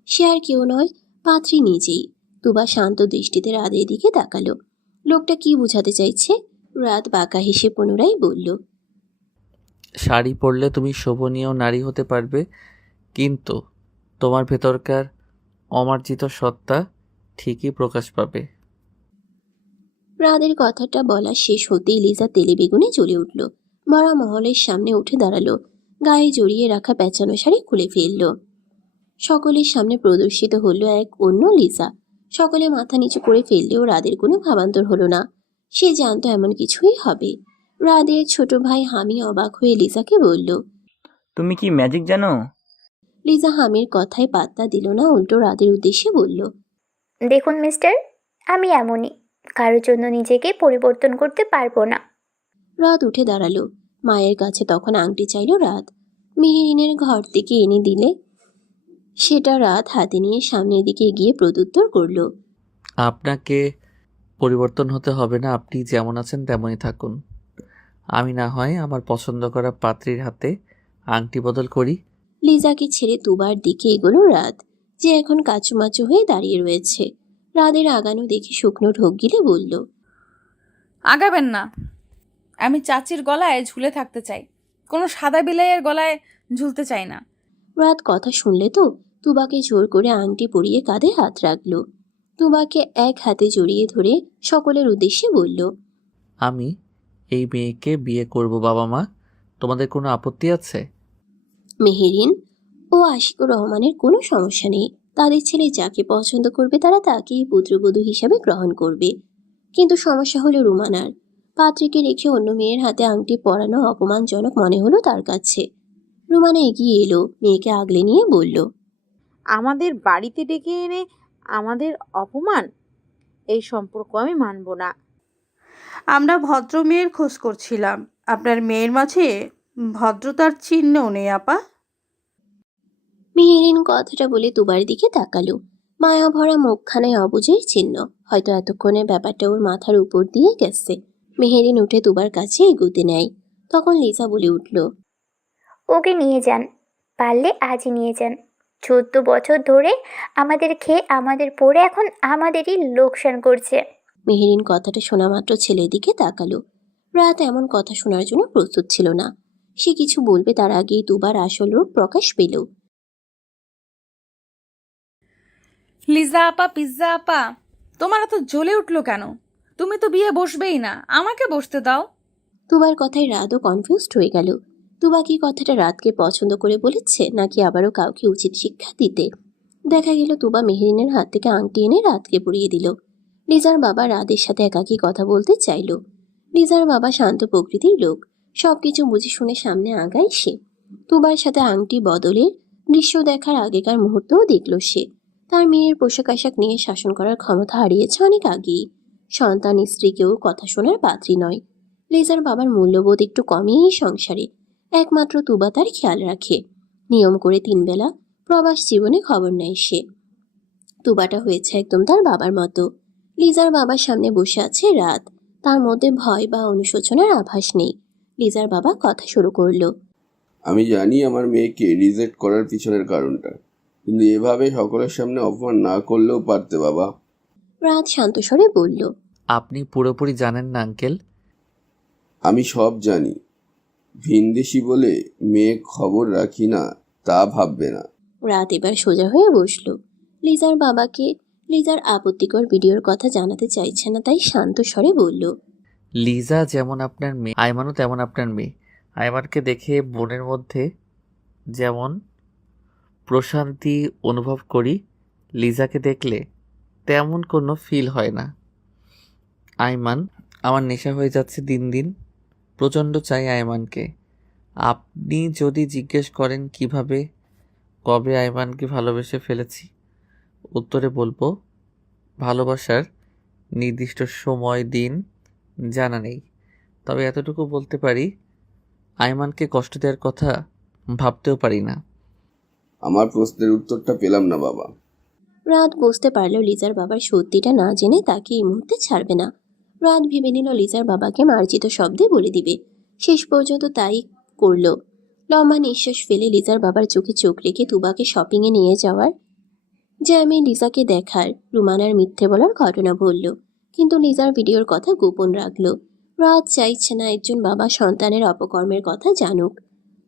সে আর কেউ নয়, পাত্রী নিজেই। তুবা শান্ত দৃষ্টিতে রাতের দিকে তাকালো। লোকটা কি বোঝাতে চাইছে? রাত বাঁকা হেসে পুনরায় বলল, শাড়ি পরলে তুমি শোভনীয় নারী হতে পারবে, কিন্তু তোমার ভেতরকার অমার্জিত সত্তা ঠিকই প্রকাশ পাবে। রাতের কথাটা বলা শেষ হতেই লিজা তেলে বেগুনে জ্বলে উঠল। মরা মহলের সামনে উঠে দাঁড়ালো। গায়ে জড়িয়ে রাখা পেঁচানো শাড়ি খুলে ফেলল। সকলের সামনে প্রদর্শিত হলো এক অন্য লিজা। সকলে মাথা নিচু করে ফেললেও রাদের কোনো ভাবান্তর হলো না। সে জানতো এমন কিছুই হবে। রাদের ছোট ভাই হামি অবাক হয়ে লিজাকে বলল। তুমি কি ম্যাজিক জানো? লিজা হামির কথায় পাত্তা দিল না, উল্টো রাদের উদ্দেশ্যে বলল, দেখুন মিস্টার, আমি এমনই, কারোর জন্য নিজেকে পরিবর্তন করতে পারবো না। রাত উঠে দাঁড়ালো। মায়ের কাছে তখন আংটি চাইল রাত। মেহেরিনের ঘর থেকে এনে দিলে সেটা রাত হাতে নিয়ে সামনের দিকে এগিয়ে প্রত্যুত্তর করল, আপনাকে পরিবর্তন হতে হবে না, আপনি যেমন আছেন তেমনই থাকুন। আমি না হয় আমার পছন্দ করা পাত্রীর হাতে আংটি বদল করি। লিজাকে ছেড়ে তুবার দিকে এগোলো রাত, যে এখন কাচুমাচু হয়ে দাঁড়িয়ে রয়েছে। রাদের আগানো দেখে শুকনো ঢোক গিলে বলল, আগাবেন না, আমি চাচির গলায় ঝুলে থাকতে চাই, কোনো সাদা বিলাইয়ের গলায় ঝুলতে চাই না। রাত কথা শুনলে তো তুবাকে জোর করে আংটি পরিয়ে কাঁধে হাত রাখলো। তুবাকে এক হাতে জড়িয়ে ধরে সকলের উদ্দেশ্যে বলল, আমি এই মেয়েকে বিয়ে করব। বাবা মা, তোমাদের কোনো আপত্তি আছে? মেহেরিন ও আশিকুর রহমানের কোনো সমস্যা নেই। তাদের ছেলে যাকে পছন্দ করবে তারা তাকেই পুত্রবধূ হিসাবে গ্রহণ করবে। কিন্তু সমস্যা হলো রুমানার। পাত্রীকে রেখে অন্য মেয়ের হাতে আংটি পরানো অপমানজনক মনে হলো তার কাছে। রুমানা এগিয়ে এলো, মেয়েকে আগলে নিয়ে বলল, আমাদের বাড়িতে ডেকে এনে আমাদের অপমান, এই সম্পর্ক আমি মানব না। আমরা ভদ্র মেয়ের খোঁজ করছিলাম, আপনার মেয়ের মাঝে ভদ্রতার চিহ্নও নেই আপা। মেহেরিন কথাটা বলে তুবার দিকে তাকালো। মায়া ভরা মুখখানায় অবুঝের চিহ্ন। হয়তো এতক্ষণে ব্যাপারটা ওর মাথার উপর দিয়ে গেছে। মেহেরিন উঠে তুবার কাছে এগোতে নেয়। তখন লিজা বলে উঠল, ওকে নিয়ে যান, পারলে আজই নিয়ে যান। 14 বছর ধরে আমাদের খেয়ে আমাদের পরে এখন আমাদেরই লোকসান করছে। মেহেরিন কথাটা শোনা মাত্র ছেলের দিকে তাকালো। রাত এমন কথা শোনার জন্য প্রস্তুত ছিল না। সে কিছু বলবে তার আগেই তুবার আসল রূপ প্রকাশ পেল। লিজা আপা, পিৎজা আপা, তোমার এত জ্বলে উঠলো কেন? তুমি তো বিয়ে বসবেই না, আমাকে বসতে দাও। তুবার কথায় রাতও কনফিউজড হয়ে গেল। তুবা কি কথাটা রাতকে পছন্দ করে বলেছে, নাকি আবারও কাউকে উচিত শিক্ষা দিতে? দেখা গেল তুবা মেহেরিনের হাত থেকে আংটি এনে রাতকে পরিয়ে দিল। লিজার বাবা রাতের সাথে একাকী কথা বলতে চাইল। লিজার বাবা শান্ত প্রকৃতির লোক, সবকিছু বুঝে শুনে সামনে আগায় সে। তুবার সাথে আংটি বদলের দৃশ্য দেখার আগেকার মুহূর্তও দেখল সে। তার মেয়ের পোশাক আশাক নিয়ে শাসন করার ক্ষমতা হারিয়েছে অনেক আগেই। সন্তান স্ত্রী কেউ কথা শোনার পাত্রী নয়। লিজার বাবার মূল্যবোধ একটু কমই এই সংসারে। একমাত্র তুবা তার খেয়াল রাখে। নিয়ম করে 3 বেলা প্রবাস জীবনে খবর নেয় সে। তুবাটা হয়েছে একদম তার বাবার মতো। লিজার বাবার সামনে বসে আছে রাত। তার মধ্যে ভয় বা অনুশোচনার আভাস নেই। লিজার বাবা কথা শুরু করলো। আমি জানি আমার মেয়েকে রিজেক্ট করার পিছনের কারণটা, কিন্তু এভাবে সকলের সামনে অপমান না করলেও পারতে বাবা। রাত শান্ত স্বরে বলল, আপনি পুরোপুরি জানেন না আঙ্কেল। আমি সব জানি। ভিনদেশি বলে মেয়ে খবর রাখি না তা ভাববে না। রাত এবার সোজা হয়ে বসলো। লিজার বাবাকে লিজার আপত্তিকর ভিডিওর কথা জানাতে চাইছে না, তাই শান্ত স্বরে বলল, লিজা যেমন আপনার মেয়ে, আইমানও তেমন আপনার মেয়ে। আইমানকে দেখে বোনের মধ্যে যেমন প্রশান্তি অনুভব করি, লিজাকে দেখলে তেমন কোনো ফিল হয় না। আইমান আমার নেশা হয়ে যাচ্ছে দিন দিন। প্রচণ্ড চাই আইমানকে। আপনি যদি জিজ্ঞেস করেন কিভাবে কবে আইমানকে ভালোবেসে ফেলেছি, উত্তরে বলবো ভালোবাসার নির্দিষ্ট সময় দিন জানা নেই। তবে এতটুকু বলতে পারি, আইমানকে কষ্ট দেওয়ার কথা ভাবতেও পারি না। আমার প্রশ্নের উত্তরটা পেলাম না বাবা। রাত বুঝতে পারল লিজার বাবার সত্যিটা না জেনে তাকে এই মুহূর্তে ছাড়বে না। রাত ভেবে নিল লিজার বাবাকে মার্জিত শব্দে বলে দিবে। শেষ পর্যন্ত তাই করল। লম্বা নিঃশ্বাস ফেলে লিজার বাবার চোখে চোখ রেখে তুবাকে শপিংয়ে নিয়ে যাওয়ার জ্যামে লিজাকে দেখার রুমানার মিথ্যে বলার ঘটনা বলল, কিন্তু লিজার ভিডিওর কথা গোপন রাখল। রাত চাইছে না একজন বাবা সন্তানের অপকর্মের কথা জানুক।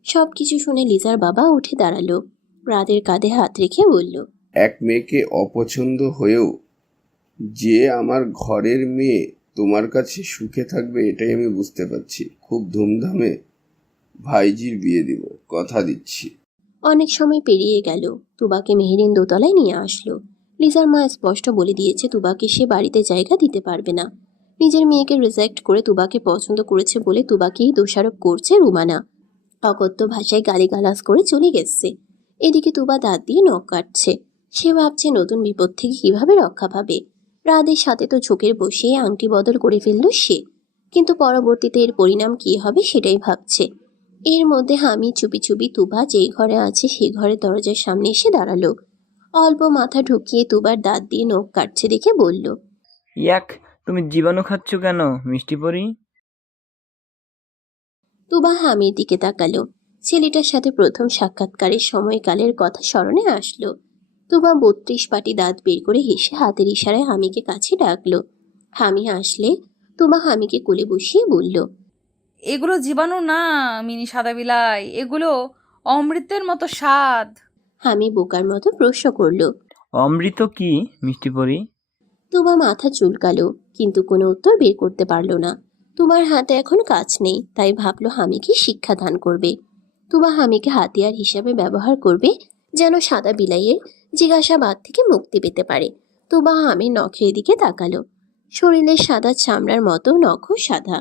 সবকিছু শুনে লিজার বাবা উঠে দাঁড়ালো। রাতের কাঁধে হাত রেখে বলল, এক মেয়েকে অপছন্দ হয়েও যে আমার ঘরের মেয়ে তোমার কাছে সুখে থাকবে এটাই আমি বুঝতে পারছি। খুব ধুমধামে ভাইজির বিয়ে দিব, কথা দিচ্ছি। অনেক সময় পেরিয়ে গেল। তুবাকে মেহেরিন দোতলায় নিয়ে আসলো। লিজার মা স্পষ্ট বলে দিয়েছে তুবাকে সে বাড়িতে জায়গা দিতে পারবে না। নিজের মেয়েকে রিজেক্ট করে তুবাকে পছন্দ করেছে বলে তুবাকেই দোষারোপ করছে রুমানা। অকথ্য ভাষায় গালিগালাজ করে চলে গেছে। এদিকে তুবা দাঁত দিয়ে নখ কাটছে। সে ভাবছে নতুন বিপদ থেকে কিভাবে রক্ষা পাবে। রাদের সাথে তো ঝোঁকের বসে আংটি বদল করে ফেলল সে, কিন্তু পরবর্তীতে এর পরিণাম কি হবে সেটাই ভাবছে। এর মধ্যে আমি চুপি চুপি তুবা যেই ঘরে আছে সেই ঘরের দরজার সামনে এসে দাঁড়ালো। অল্প মাথা ঢুকিয়ে তুবার দাঁত দিয়ে নখ কাটছে দেখে বলল, ইয়াক, তুমি জীবাণু খাচ্ছ কেন মিষ্টি পরি? তুবা হামির দিকে তাকালো। ছেলেটার সাথে প্রথম সাক্ষাৎকারের সময়কালের কথা স্মরণে আসলো। তুবা 32 পাটি দাঁত বের করে হেসে হাতের ইশারায় হামিকে কাছে ডাকলো। হামি আসলে তুবা হামিকে কোলে বসিয়ে বলল, এগুলো জীবাণু না মিনি সাদা বিলাই, এগুলো অমৃতের মতো স্বাদ। হামি বোকার মতো প্রশ্ন করলো। অমৃত কি মিষ্টি পরি? তুবা মাথা চুলকালো, কিন্তু কোনো উত্তর বের করতে পারলো না। তুবার হাতে এখন কাজ নেই, তাই ভাবলো হামিকে শিক্ষাদান করবে। তুবা হামিকে হাতিয়ার হিসাবে ব্যবহার করবে, যেন সাদা বিলাইয়ের জিজ্ঞাসাবাদ থেকে মুক্তি পেতে পারে। তুবা হামির নখের দিকে তাকালো। শরীরের সাদা চামড়ার মতো নখও সাদা।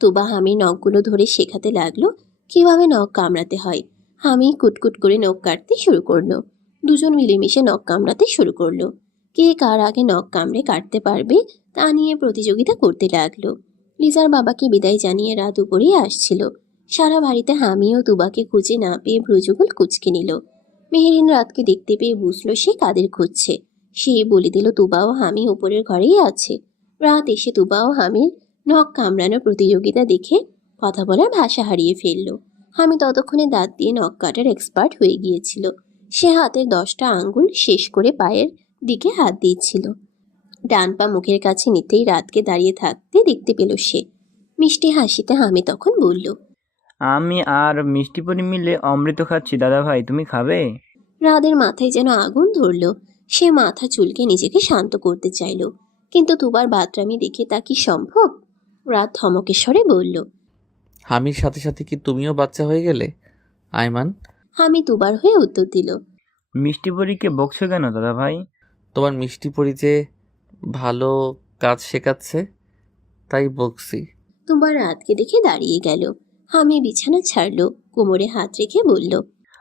তুবা হামির নখগুলো ধরে শেখাতে লাগলো কিভাবে নখ কামড়াতে হয়। হামি কুটকুট করে নখ কাটতে শুরু করলো। দুজন মিলেমিশে নখ কামড়াতে শুরু করলো। কে কার আগে নখ কামড়ে কাটতে পারবে তা নিয়ে প্রতিযোগিতা করতে লাগলো। লিজার বাবাকে বিদায় জানিয়ে রাত উপরেই আসছিল। সারা বাড়িতে হামি ও তুবাকে খুঁজে না পেয়ে ভ্রুযুগল কুঁচকে নিল। মেহেরিন রাতকে দেখতে পেয়ে বুঝলো সে কাদের খুঁজছে। সে বলে দিল তুবা ও হামি উপরের ঘরেই আছে। রাত এসে তুবা ও হামির নখ কামড়ানোর প্রতিযোগিতা দেখে কথা বলার ভাষা হারিয়ে ফেলল। হামি ততক্ষণে দাঁত দিয়ে নখ কাটার এক্সপার্ট হয়ে গিয়েছিল। সে হাতের 10টা আঙ্গুল শেষ করে পায়ের দিকে হাত দিয়েছিল। ডান পা মুখের কাছে নিতেই রাতকে দাঁড়িয়ে থাকতে দেখতে পেল সে। মিষ্টি হাসিতে হামি তখন বলল, আমি আর মিষ্টি পরি মিলে অমৃত খাচ্ছি দাদা ভাই, তুমি খাবে? রাদের মাথায় যেন আগুন ধরল। সে মাথা চুলকে নিজেকে শান্ত করতে চাইল, কিন্তু তুবার বাতরামি দেখে তা কি সম্ভব? রাত ধমকের স্বরে বলল, হামির সাথে সাথে কি তুমিও বাচ্চা হয়ে গেলে আইমান? হামি তুবার হয়ে উত্তর দিল, মিষ্টি পরিকে বকছো কেন দাদা ভাই? তোমার মিষ্টি পরি যে ভালো কাজ শেখাচ্ছে তাই বকছি। তুবার রাতকে দেখে দাঁড়িয়ে গেল। হামি বিছানা ছাড়লো, কোমরে হাত রেখে বলল,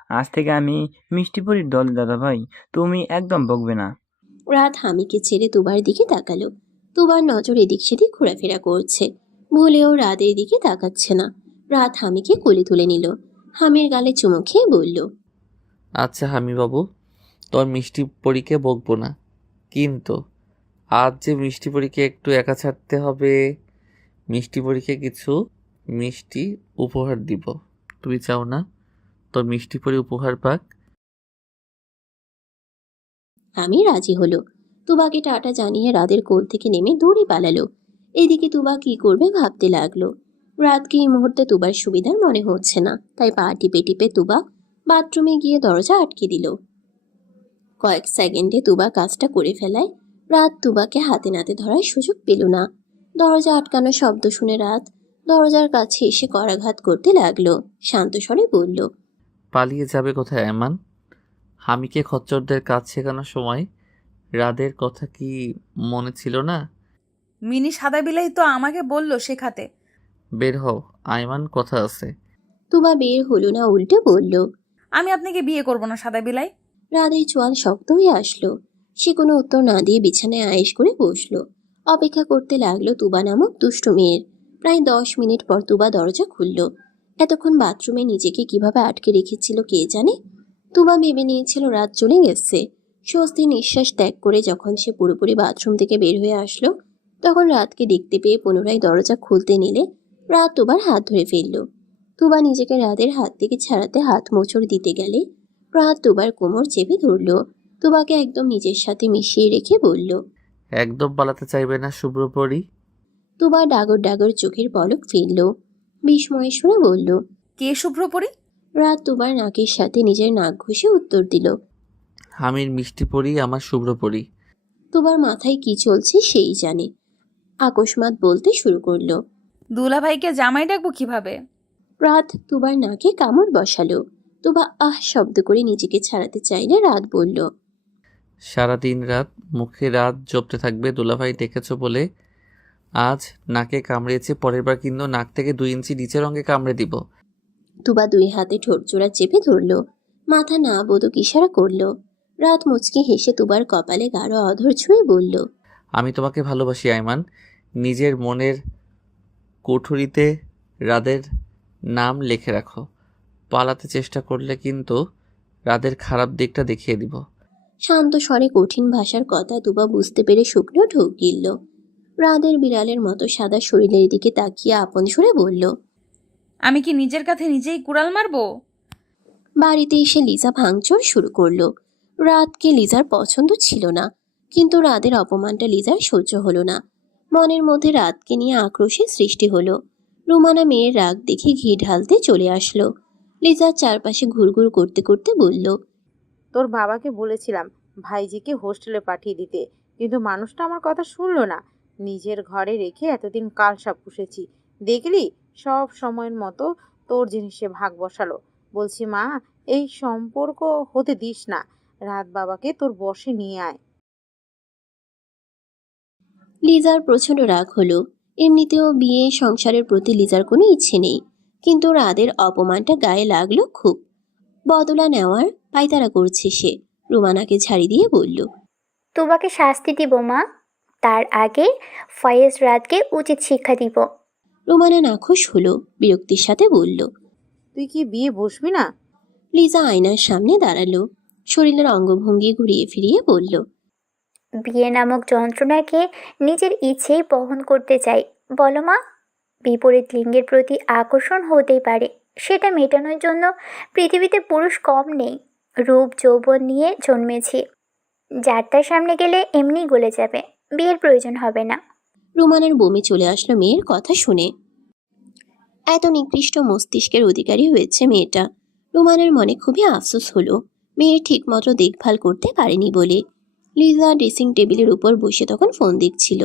আজ থেকে আমি মিষ্টি পরির দল দাদা ভাই, তুমি একদম বকবে না। রাত হামিকে ছেড়ে তুবার দিকে তাকালো। তুবার নজর এদিক সেদিক ঘোরাফেরা করছে, ভুলেও রাতের দিকে তাকাচ্ছে না। রাত হামিকে কোলে তুলে নিল, হামির গালে চুমু খেয়ে বলল, আচ্ছা হামি বাবু, তোর মিষ্টি পরীকে বকবো না, কিন্তু আজ যে মিষ্টি পরীকে একটু একা ছাড়তে হবে। মিষ্টি পরীকে কিছু মিষ্টি উপহার দিব। তুই চাও না তোর মিষ্টি পরী উপহার পাক? আমি রাজি হলো। তুবাকে টাটা জানিয়ে রাতের কোল থেকে নেমে দৌড়ে পালালো। এদিকে তুবা কি করবে ভাবতে লাগলো। রাতকে এই মুহূর্তে তুবার সুবিধার মনে হচ্ছে না, তাই পা টিপে টিপে তুবা বাথরুমে গিয়ে দরজা আটকে দিল। কয়েক সেকেন্ডে তুবা কাজটা করে ফেলায় রাত তুবাকে হাতে নাতে ধরার সুযোগ পেল না। দরজা আটকানো শব্দ শুনে রাত দরজার কাছে এসে করাঘাত করতে লাগলো। শান্ত স্বরে বলল, পালিয়ে যাবে কোথায় আয়মান? হামিকে খচ্চরদের কাজ শেখানোর সময় রাদের কথা কি মনে ছিল না? মিনি সাদা বিলাই তো আমাকে বলল শেখাতে। বের হও আয়মান, কথা আছে। তুবা বের হলো না, উল্টে বলল, আমি আপনাকে বিয়ে করব না সাদা বিলাই। রাদের চোয়াল শক্ত হয়ে আসলো। সে কোনো উত্তর না দিয়ে বিছানায় আয়েশ করে বসলো। অপেক্ষা করতে লাগলো তুবা নামক দুষ্টু মেয়ের। প্রায় 10 মিনিট পর তুবা দরজা খুলল। এতক্ষণ বাথরুমে নিজেকে কিভাবে আটকে রেখেছিল কে জানে। তুবা ভেবে নিয়েছিল রাত চলে গেছে। স্বস্তি নিঃশ্বাস ত্যাগ করে যখন সে পুরোপুরি বাথরুম থেকে বের হয়ে আসলো, তখন রাতকে দেখতে পেয়ে পুনরায় দরজা খুলতে নিলে রাত তুবার হাত ধরে ফেলল। তুবা নিজেকে রাতের হাত থেকে ছাড়াতে হাত মোচড় দিতে গেলে রাত তুবার কোমর চেপে ধরল। তুবাকে একদম নিজের সাথে মিশিয়ে রেখে বলল, একদম পালাতে চাইবে না শুভ্রপরী? তুবা ডাগর ডাগর চোখের পলক ফেলল। বিস্ময়ে শুনে বলল, কে শুভ্রপরী? রাত তুবার নাকের সাথে নিজের নাক ঘষে উত্তর দিল। হামির মিষ্টি পরী আমার শুভ্রপরী। তুবার মাথায় কি চলছে সেই জানে। আকস্মাৎ বলতে শুরু করলো, দুলাভাইকে জামাই ডাকবো কিভাবে? রাত তুবার নাকে কামড় বসালো। তুবা আহ শব্দ করে নিজেকে ছাড়াতে চাইলে রাত বলল, সারাদিন রাত মুখে রাত জপতে থাকবে দুলাভাই ডেকেছো বলে। আজ নাকে কামড়িয়েছে, পরের বার কিন্তু নাক থেকে 2 ইঞ্চি নিচের অঙ্গে কামড়ে দিব। তুবা 2 হাতে ঠোঁট জোড়া চেপে ধরল, মাথা না বোধক ইশারা করলো। রাত মুচকি হেসে তুবার কপালে গাঢ় অধর ছুঁয়ে বলল, আমি তোমাকে ভালোবাসি আয়মান। নিজের মনের কুঠুরিতে রাদের নাম লিখে রাখো। পালাতে চেষ্টা করলে কিন্তু রাদের খারাপ দিকটা দেখিয়ে দিব। শান্ত স্বরে কঠিন ভাষার কথা তুবা বুঝতে পেরে শুকনো ঢোক গিলল। রাদের বিড়ালের মতো সাদা শরীরের দিকে তাকিয়ে আপন সুরে বলল, আমি কি নিজের কাছে নিজেই কুড়াল মারবো? বাড়িতে এসে লিজা ভাঙচুর শুরু করলো। রাতকে লিজার পছন্দ ছিল না, কিন্তু রাদের অপমানটা লিজার সহ্য হলো না। মনের মধ্যে রাতকে নিয়ে আক্রোশের সৃষ্টি হলো। রুমানা মেয়ের রাগ দেখে ঘি ঢালতে চলে আসলো। লিজার চারপাশে ঘুরঘুর করতে করতে বলল, তোর বাবাকে বলেছিলাম ভাইজিকে হোস্টেলে পাঠিয়ে দিতে, কিন্তু মানুষটা আমার কথা শুনলো না। নিজের ঘরে রেখে এতদিন কালসাপ পুষেছি, দেখলি সব সময়ের মতো তোর জিনিসে ভাগ বসালো। বলছি মা, এই সম্পর্ক হতে দিস না। রাত বাবাকে তোর বশে নিয়ে আয়। লিজার প্রচন্ড রাগ হলো। এমনিতেও বিয়ে সংসারের প্রতি লিজার কোনো ইচ্ছে নেই, কিন্তু রাদের অপমানটা গায়ে লাগলো খুব। বদলা নেওয়ার পায়তারা করছে সে। রুমানাকে ঝাড়ি দিয়ে বলল, তোমাকে শাস্তি দিব মা, তার আগে ফয়েজ রাতকে উচিত শিক্ষা দিব। রুমানা নাখুশ হলো, বিরক্তির সাথে বলল, তুই কি বিয়ে বসবি না? লিজা আয়নার সামনে দাঁড়ালো, শরীরের অঙ্গভঙ্গি ঘুরিয়ে ফিরিয়ে বলল, বিয়ে নামক যন্ত্রণাকে নিজের ইচ্ছেই বহন করতে চাই। বলো মা, বিপরীত লিঙ্গের প্রতি আকর্ষণ হতেই পারে, সেটা মেটানোর জন্য পৃথিবীতে পুরুষ কম নেই। রূপ যৌবন নিয়ে জন্মেছি, যার তার সামনে গেলে এমনি গলে যাবে, বিয়ের প্রয়োজন হবে না। রুমানার বমি চলে আসলো মেয়ের কথা শুনে। এত নিকৃষ্ট মস্তিষ্কের অধিকারী হয়েছে মেয়েটা। রুমানার মনে খুবই আফসোস হলো, মেয়ের ঠিকমতো দেখভাল করতে পারেনি বলে। লিজা ড্রেসিং টেবিলের উপর বসে তখন ফোন দেখছিল।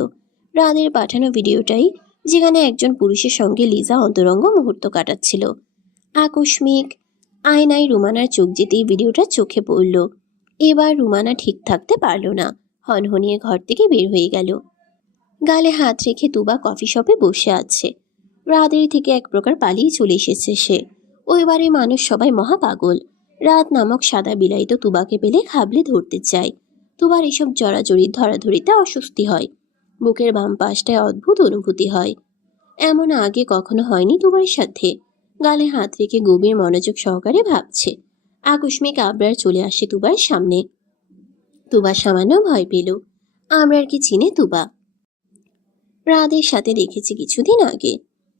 রাদের পাঠানো ভিডিওটাই, যেখানে একজন পুরুষের সঙ্গে লিজা অন্তরঙ্গ মুহূর্ত কাটাচ্ছিল। আকস্মিক আয়নায় রুমানার চোখ যেতেই ভিডিওটা চোখে পড়ল। এবার রুমানা ঠিক থাকতে পারল না, হনহনিয়ে ঘর থেকে বের হয়ে গেল। গালে হাত রেখে তুবা কফি শপে বসে আছে। রাদের থেকে এক প্রকার পালিয়ে চলে এসেছে সে। ওই বাড়ির মানুষ সবাই মহা পাগল। রাত নামক সাদা বিলাই তো তুবাকে পেলে খাবলে ধরতে চায়। তুবার এসব জড়াজড়ি ধরাধরিতে অস্বস্তি হয়। বুকের বাম পাশটায় অদ্ভুত অনুভূতি হয়। এমন আগে কখনো হয়নি তুবার সাথে। গালে হাত রেখে গভীর মনোযোগ সহকারে ভাবছে। আকস্মিক আবরার চলে আসে তুবার সামনে। তুবা সামান্য ভয় পেল। আবরারকে চিনে তুবা, রাদের সাথে দেখেছি কিছুদিন আগে।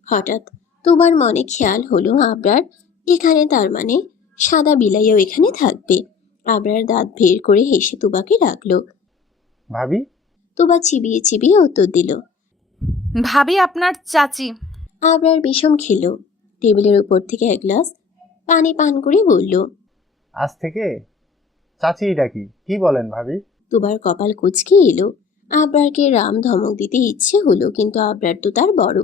হঠাৎ তুবার মনে খেয়াল হলো আবরার এখানে, তার মানে সাদা বিলাইও এখানে থাকবে। আবরার দাঁত বের করে হেসে তুবাকে ডাকলো। ভাবি, তুবা চিবিয়ে চিবিয়ে উত্তর দিল। ভাবি আপনার চাচি। আবরার বিষম খেল। টেবিলের উপর থেকে এক গ্লাস পানি পান করে বলল, আজ থেকে চাচি ডাকি, কি বলেন ভাবি? তুবার কপাল কুঁচকে এলো। আবরারকে রাম ধমক দিতে ইচ্ছে হলো, কিন্তু আবরার তো তার বড়।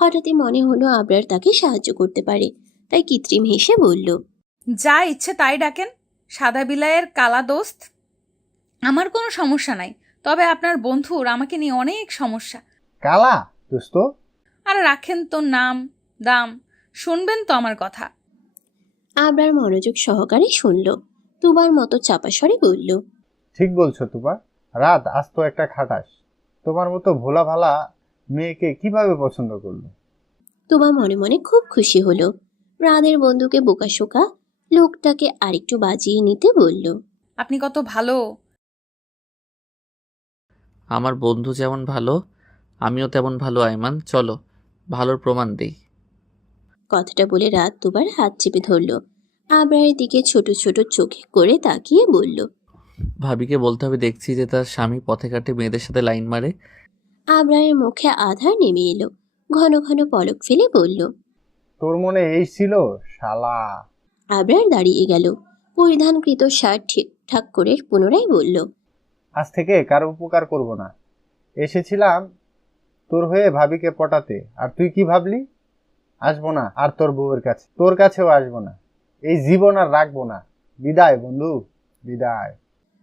হঠাৎই মনে হলো আবরার তাকে সাহায্য করতে পারে, তাই কৃত্রিম হেসে বলল, যা ইচ্ছে তাই ডাকেন। সাদা বিলাইয়ের কালা দোস্ত। আমার কোনো সমস্যা নাই, তবে আপনার বন্ধুর আমাকে নিয়ে অনেক সমস্যা। কালা দোস্ত? আর রাখেন তো নাম দাম, শুনবেন তো আমার কথা। আবরার মনোযোগ সহকারে শুনল। তুবার মতো চাপা স্বরে বলল, ঠিক বলছো তুবা, রাত আজ তো একটা খাটাস। তোমার মতো ভোলা ভালা মেয়েকে কিভাবে পছন্দ করলো? তুবা মনে মনে খুব খুশি হলো। রাদের বন্ধুকে বোকাশোকা লোকটাকে আরেকটু বাজিয়ে নিতে বলল, আপনি কত ভালো। আমার বন্ধু যেমন ভালো আমিও তেমন ভালো আয়মান, চলো ভালোর প্রমাণ দেই। কথাটা বলে রাত দুবার হাত চেপে ধরল। আবরারের দিকে ছোট ছোট চোখে করে তাকিয়ে বলল, ভাবিকে বলতে হবে দেখছি যে তার স্বামী পথে ঘাটে মেয়েদের সাথে লাইন মারে। আবরারের মুখে আধার নেমে এলো। ঘন ঘন পলক ফেলে বলল, তোর মনে এই ছিল শালা? আবরার দাঁড়িয়ে গেল। পরিধানকৃত শার্ট ঠিকঠাক করে পুনরায় বলল, আজ থেকে কারো উপকার করব না। এসেছিলাম তোর হয়ে ভাবিকে পটাতে, আর তুই কি ভাবলি? আসবো না আর তোর বউয়ের কাছে, তোর কাছেও আসবো না, এই জীবন আর রাখবো না। বিদায় বন্ধু, বিদায়।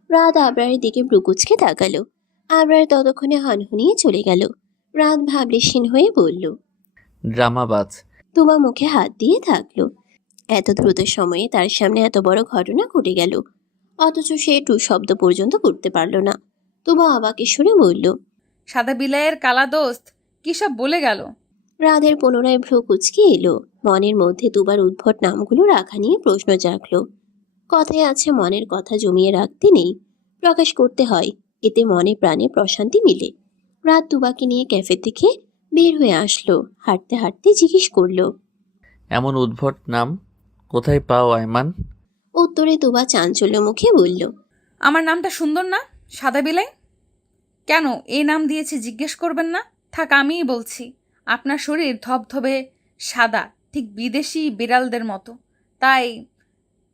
রাত আবরারের দিকে ব্রুকুচকে তাকালো। আবরার ততক্ষণে হনহনিয়ে চলে গেল। রাত ভাবলেশীন হয়ে বলল, ড্রামাবাজ। তুবা মুখে হাত দিয়ে থাকলো। এত দ্রুত সময়ে তার সামনে এত বড় ঘটনা ঘটে গেল, অথচ সে টু শব্দ পর্যন্ত করতে পারল না। তুবা অবাকে সুরে বলল, সাদা বিলাইয়ের কালা দোস্ত কি সব বলে গেল? রাধের পুনরায় ভ্রু কুচকে এলো। মনের মধ্যে দুবার উদ্ভট নামগুলো রাখা নিয়ে প্রশ্ন জাগলো। কথায় আছে মনের কথা জমিয়ে রাখতে নেই, প্রকাশ করতে হয়, এতে মনে প্রাণে প্রশান্তি মিলে। রাত তুবাকে নিয়ে ক্যাফে থেকে বের হয়ে আসলো। হাঁটতে হাঁটতে জিজ্ঞেস করলো, এমন উদ্ভট নাম কোথায় পাও আয়মান? উত্তরে তুবা চাঞ্চল্য মুখে বলল, আমার নামটা সুন্দর না, সাদা বিলাই? কেন এই নাম দিয়েছি জিজ্ঞেস করবেন না? থাক আমিই বলছি, আপনার শরীর ধবধবে সাদা, ঠিক বিদেশি বিড়ালদের মতো, তাই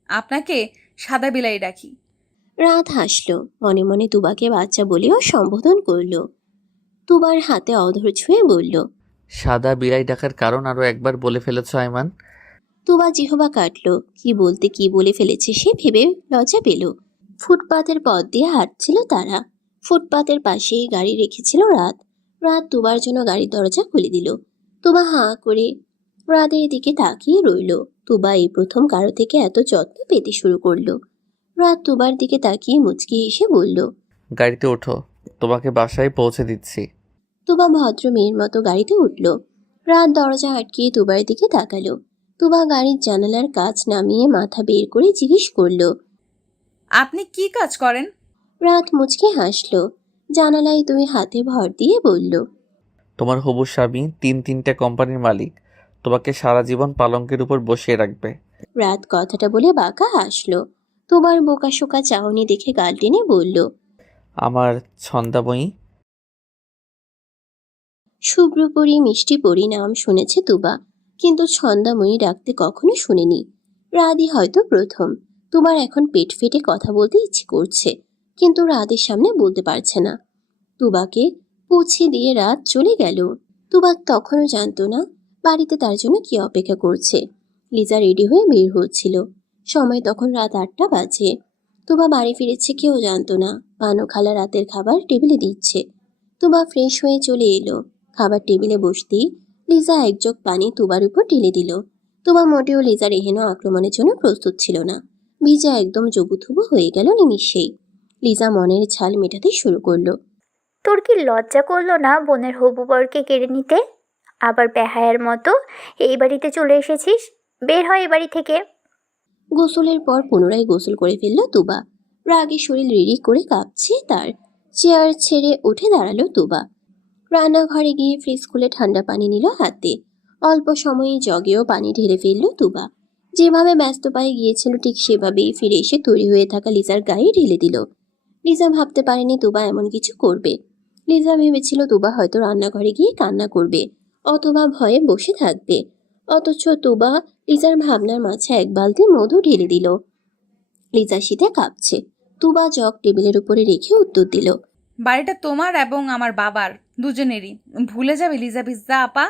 আপনাকে সাদা বিলাই ডাকি। রাত হাসলো। মনে মনে তুবাকে বাচ্চা বলেও সম্বোধন করলো। তুবার হাতে অধর ছুঁয়ে বলল, সাদা বিলাই ডাকার কারণ আরো একবার বলে ফেলেছ আয়মান। তুবা জিহবা কাটলো। কি বলতে কি বলে ফেলেছে সে ভেবে লজ্জা পেল। ফুটপাতের পথ দিয়ে হাঁটছিল তারা। ফুটপাতের পাশেই গাড়ি রেখেছিল রাত। রাত তুবার জন্য গাড়ির দরজা খুলে দিল। তুবা হাঁ করে রাতের দিকে তাকিয়ে রইল। তুবা এই প্রথম কারো থেকে এত যত্ন পেতে শুরু করলো। রাত তুবার দিকে তাকিয়ে মুচকি এসে বলল, গাড়িতে ওঠো, তোমাকে বাসায় পৌঁছে দিচ্ছি। তুবা ভদ্র মেয়ের মতো গাড়িতে উঠল। রাত দরজা আটকিয়ে তুবার দিকে তাকালো। তুবা গাড়ির জানালার কাঁচ নামিয়ে মাথা বের করে জিজ্ঞেস করলো, আপনি কি কাজ করেন? রাত মুচকে হাসলো। জানালায় দুই হাতে ভর দিয়ে বলল, তোমার হবু স্বামী 3-3টে কোম্পানির মালিক, তোমাকে সারা জীবন পালঙ্কের উপর বসিয়ে রাখবে। রাত কথাটা বলে বাঁকা হাসলো। তুবার বোকাশোকা চাহনি দেখে গাল টেনে বলল, আমার ছন্দাময়ী। শুভ্রপরী মিষ্টি পরী নাম শুনেছে তুবা, কিন্তু ছন্দাময়ী ডাকতে কখনো শুনেনি। রাতই হয়তো প্রথম। তুবার এখন পেট ফেটে কথা বলতে ইচ্ছে করছে, কিন্তু রাতের সামনে বলতে পারছে না। তুবাকে পুছে দিয়ে রাত চলে গেল। তুবা তখনও জানতো না বাড়িতে তার জন্য কি অপেক্ষা করছে। লিজা রেডি হয়ে বের হচ্ছিল। সময় তখন রাত 8টা বাজে। তুবা বাড়ি ফিরেছে কেউ জানতো না। পানু খালা রাতের খাবার টেবিলে দিচ্ছে। তুবা ফ্রেশ হয়ে চলে এলো। খাবার টেবিলে বসতেই লিজা এক জগ পানি তুবার উপর ঢেলে দিল। তুবা মোটেও লিজার এহেন আক্রমণের জন্য প্রস্তুত ছিল না। ভিজা একদম জবুথুবু হয়ে গেল নিমিষেই। লিজা মনের ছাল মেটাতে শুরু করলো। তোর কি লজ্জা করলো না বোনের হবু বরকে কেড়ে নিতে? আবার বেহায়ার মতো এই বাড়িতে চলে এসেছিস। বের হয় এ বাড়ি থেকে। গোসলের পর পুনরায় গোসল করে ফেলল তুবা। রাগে শরীর রিরি করে কাঁপছে তার। চেয়ার ছেড়ে উঠে দাঁড়ালো তুবা। রান্নাঘরে গিয়ে ফ্রিজ খুলে ঠান্ডা পানি নিল হাতে। অল্প সময়ে জগেও পানি ঢেলে ফেলল তুবা। যেভাবে ব্যস্ত পায়ে গিয়েছিল ঠিক সেভাবেই ফিরে এসে তৈরি হয়ে থাকা লিজার গায়ে ঢেলে দিল। লিজা ভাবতে পারেনি তুবা এমন কিছু করবে। লিজা ভেবেছিল তুবা হয়তো রান্নাঘরে গিয়ে কান্না করবে অথবা ভয়ে বসে থাকবে, অথচ তুবা লিজার ভাবনার মাঝে এক বালতি মধু ঢেলে দিল। লিজা শীতে কাঁপছে। তুবা জগ টেবিলের উপরে রেখে উত্তর দিল, বাড়িটা তোমার এবং আমার বাবার দুজনেরই। ভুলে যাবে লিজাবিজা আপা,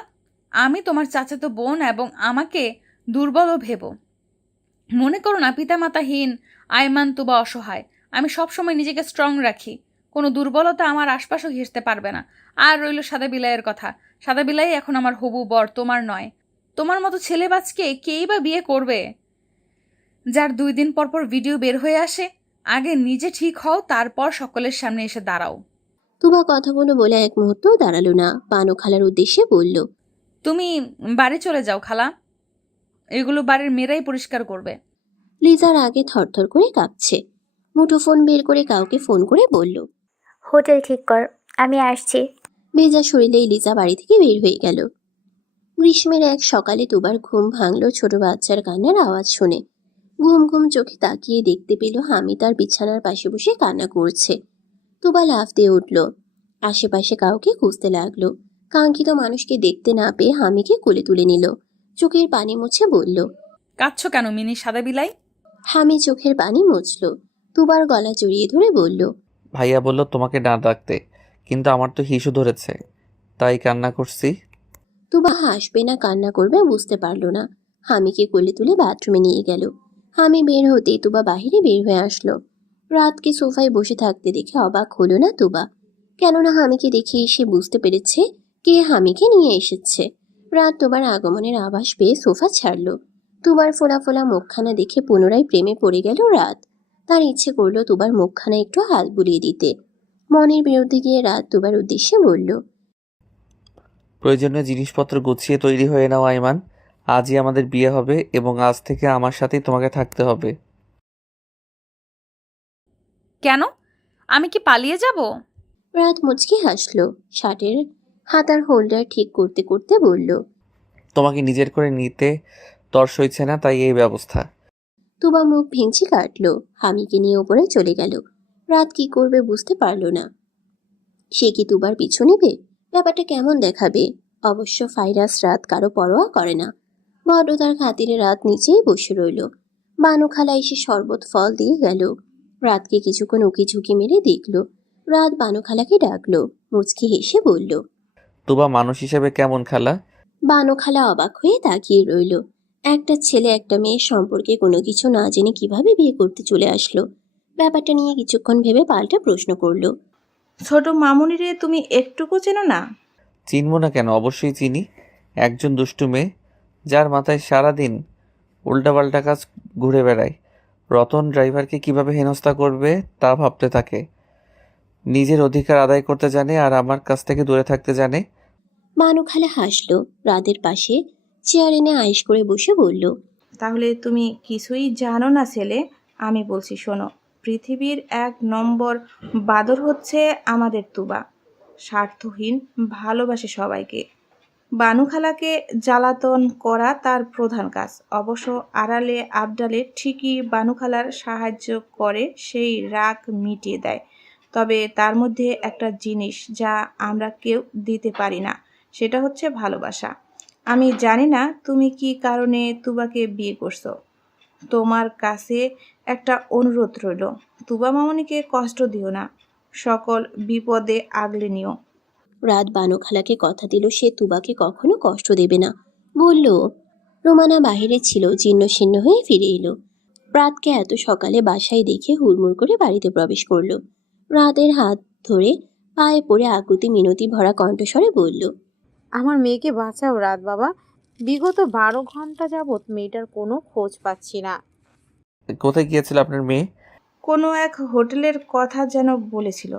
আমি তোমার চাচাতো বোন এবং আমাকে দুর্বলও ভেবো। মনে করো না পিতামাতাহীন আইমান তুবা অসহায়। আমি সবসময় নিজেকে স্ট্রং রাখি, কোনো দুর্বলতা আমার আশপাশও ঘেঁষতে পারবে না। আর রইল সাদা বিলাইয়ের কথা, সাদা বিলাই এখন আমার হবু বর, তোমার নয়। তোমার মতো ছেলেবাজকে কেই বা বিয়ে করবে, যার 2 দিন পর পর ভিডিও বের হয়ে আসে? আগে নিজে ঠিক হও, তারপর সকলের সামনে এসে দাঁড়াও। তুবা কথাগুলো বলে এক মুহূর্ত দাঁড়ালো না। পানু খালার উদ্দেশ্যে বলল, তুমি বাড়ি চলে যাও খালা, এগুলো বাড়ির মেয়েরাই পরিষ্কার করবে। লিজার আগে থরথর করে কাঁপছে। মুঠোফোন বের করে কাউকে ফোন করে বলল, হোটেল ঠিক কর, আমি আসছি। ভেজা শরীরেই লিজা বাড়ি থেকে বের হয়ে গেল। গ্রীষ্মের এক সকালে তুবার ঘুম ভাঙল ছোট বাচ্চার কান্নার আওয়াজ শুনে। ঘুম ঘুম চোখে তাকিয়ে দেখতে পেল হামি তার বিছানার পাশে বসে কান্না করছে। তুবা লাফ দিয়ে উঠল। আশেপাশে কাউকে খুঁজতে লাগলো। কাঙ্ক্ষিত মানুষকে দেখতে না পেয়ে হামিকে কোলে তুলে নিল। চোখের পানি মুছে বলল, কাঁদছো কেন মিনি সাদা বিলাই? হামি চোখের পানি মুছল। তুবার গলা জড়িয়ে ধরে বলল, ভাইয়া বলল তোমাকে না ডাকতে, কিন্তু আমার তো হিসু ধরেছে, তাই কান্না করছি। তুবা হাসবে না কান্না করবে বুঝতে পারল না। হামিকে কোলে তুলে বাথরুমে নিয়ে গেল। হামি বের হতেই তুবা বাহিরে বের হয়ে আসলো। রাতকে সোফায় বসে থাকতে দেখে অবাক হলো না তুবা, কেননা হামিকে দেখে এসে বুঝতে পেরেছে কে হামিকে নিয়ে এসেছে। রাত তুবার আগমনের আভাস পেয়ে সোফা ছাড়ল। তুবার ফোলা ফোলা মুখখানা দেখে পুনরায় প্রেমে পড়ে গেল রাত। তার ইচ্ছে করলো তুবার মুখখানা একটু হাত বুলিয়ে দিতে। মনের বিরুদ্ধে গিয়ে রাত তুবার উদ্দেশ্যে বলল, প্রয়োজনীয় জিনিসপত্র গুছিয়ে তৈরি হয়ে নাও আইমান, আজই আমাদের বিয়ে হবে এবং আজ থেকে আমার সাথেই তোমাকে থাকতে হবে। কেন, আমি কি পালিয়ে যাব? রাত মুচকি হাসলো। শার্টের হাতার হোল্ডার ঠিক করতে করতে বলল, তোমাকে নিজের করে নিতে তর সইছে না, তাই এই ব্যবস্থা। তুবা মুখ ভেঙচি কাটলো। হামিকে নিয়ে ওপরে চলে গেল। রাত কি করবে বুঝতে পারল না। সে কি তুবার পিছু নেবে? ব্যাপারটা কেমন দেখাবে? অবশ্য ফাইরাস রাত কারো পরোয়া করে না। ভদ্রতার খাতিরে রাত নিচেই বসে রইল। বানু খালা এসে শরবত ফল দিয়ে গেল। রাতকে কিছুক্ষণ উকি ঝুঁকি মেরে দেখল। রাত বানু খালাকে ডাকলো। মুচকি হেসে বলল, তুবা মানুষ হিসেবে কেমন খালা? বানু খালা অবাক হয়ে তাকিয়ে রইল। একটা ছেলে একটা মেয়ের সম্পর্কে কোনো কিছু না জেনে কিভাবে বিয়ে করতে চলে আসলো? ব্যাপারটা নিয়ে কিছুক্ষণ ভেবে পাল্টা প্রশ্ন করলো, ছোট মামুনিরে তুমি একটুকু চেনো না? চিনব না কেন, অবশ্যই চিনি। একজন দুষ্টু মেয়ে, যার মাথায় সারাদিন উল্টাপাল্টা কাজ ঘুরে বেড়ায়। রতন ড্রাইভারকে কিভাবে হেনস্থা করবে তা ভাবতে থাকে। নিজের অধিকার আদায় করতে জানে আর আমার কাছ থেকে দূরে থাকতে জানে। বানু খালা হাসলো। রাতের পাশে চেয়ার এনে আয়েশ করে বসে বলল, তাহলে তুমি কিছুই জানো না ছেলে। আমি বলছি শোনো, পৃথিবীর 1 নম্বর বাদর হচ্ছে আমাদের তুবা। স্বার্থহীন, ভালোবাসে সবাইকে। বানু খালাকে জ্বালাতন করা তার প্রধান কাজ। অবশ্য আড়ালে আবডালে ঠিকই বানু খালার সাহায্য করে, সেই রাগ মিটিয়ে দেয়। তবে তার মধ্যে একটা জিনিস যা আমরা কেউ দিতে পারি না, সেটা হচ্ছে ভালোবাসা। আমি জানি না তুমি কি কারণে তুবাকে বিয়ে করছো। তোমার কাছে একটা অনুরোধ রইল, তুবা মামনিকে কষ্ট দিও না, সকল বিপদে আগলে নিও। রাত বানু খালাকে কথা দিল সে তুবাকে কখনো কষ্ট দেবে না। বলল, রোমানা বাহিরে ছিল, জীর্ণ শীর্ণ হয়ে ফিরে এলো। রাতকে এত সকালে বাসায় দেখে হুড়মুড় করে বাড়িতে প্রবেশ করলো। রাতের হাত ধরে পায়ে পড়ে আকুতি মিনতি ভরা কণ্ঠস্বরে বলল, আমার মেয়েকে বাঁচাও রাত বাবা। বিগত 12 ঘন্টা যাবৎ মেয়েটার কোনো খোঁজ পাচ্ছি না। কোথায় গিয়েছিল আপনার মেয়ে? কোনো এক হোটেলের কথা যেন বলেছিল।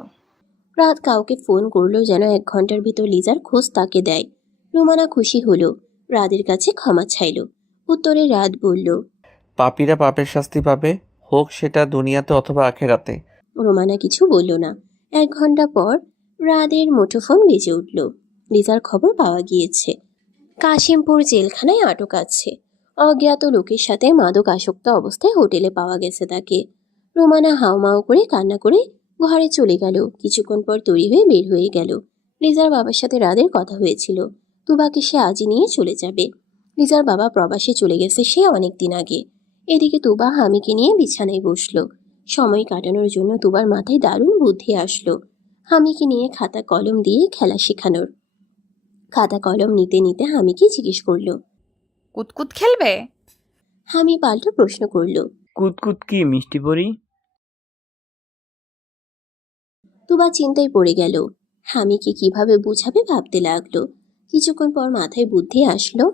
রাত কাউকে ফোন করলো যেন 1 ঘন্টার ভিতর লিজার খোঁজ তাকে দেয়। রোমানা খুশি হলো, রাদের কাছে ক্ষমা চাইল। উত্তরে রাত বলল, পাপীরা পাপের শাস্তি পাবে, হোক সেটা দুনিয়াতে অথবা আখেরাতে। রোমানা কিছু বলল না। 1 ঘন্টা পর রাদের মুঠোফোন বেজে উঠল। লিজার খবর পাওয়া গিয়েছে, কাশিমপুর জেলখানায় আটক আছে। অজ্ঞাত লোকের সাথে মাদক আসক্ত অবস্থায় হোটেলে পাওয়া গেছে তাকে। রোমানা হাউমাউ করে কান্না করে ঘরে চলে গেল। কিছুক্ষণ পর তৈরি হয়ে বের হয়ে গেল। লিজার বাবার সাথে রাদের কথা হয়েছিল, তুবাকে সে আজই নিয়ে চলে যাবে। লিজার বাবা প্রবাসে চলে গেছে সে অনেক দিন আগে। এদিকে তুবা হামিকে নিয়ে বিছানায় বসলো। সময় কাটানোর জন্য তুবার মাথায় দারুণ বুদ্ধি আসলো। হামিকে নিয়ে খাতা কলম দিয়ে খেলা শেখানোর। খাতা কলম নিতে নিতে হামিকে জিজ্ঞেস করলো, কুতকুত খেলবে? হামি পাল্টা প্রশ্ন করলো। কুতকুত কি মিষ্টি পরি? তুবা চিন্তায় পড়ে গেল, হামিকে কিভাবে বুঝাবে ভাবতে লাগলো। কিছুক্ষণ পর মাথায় বুদ্ধি আসলো।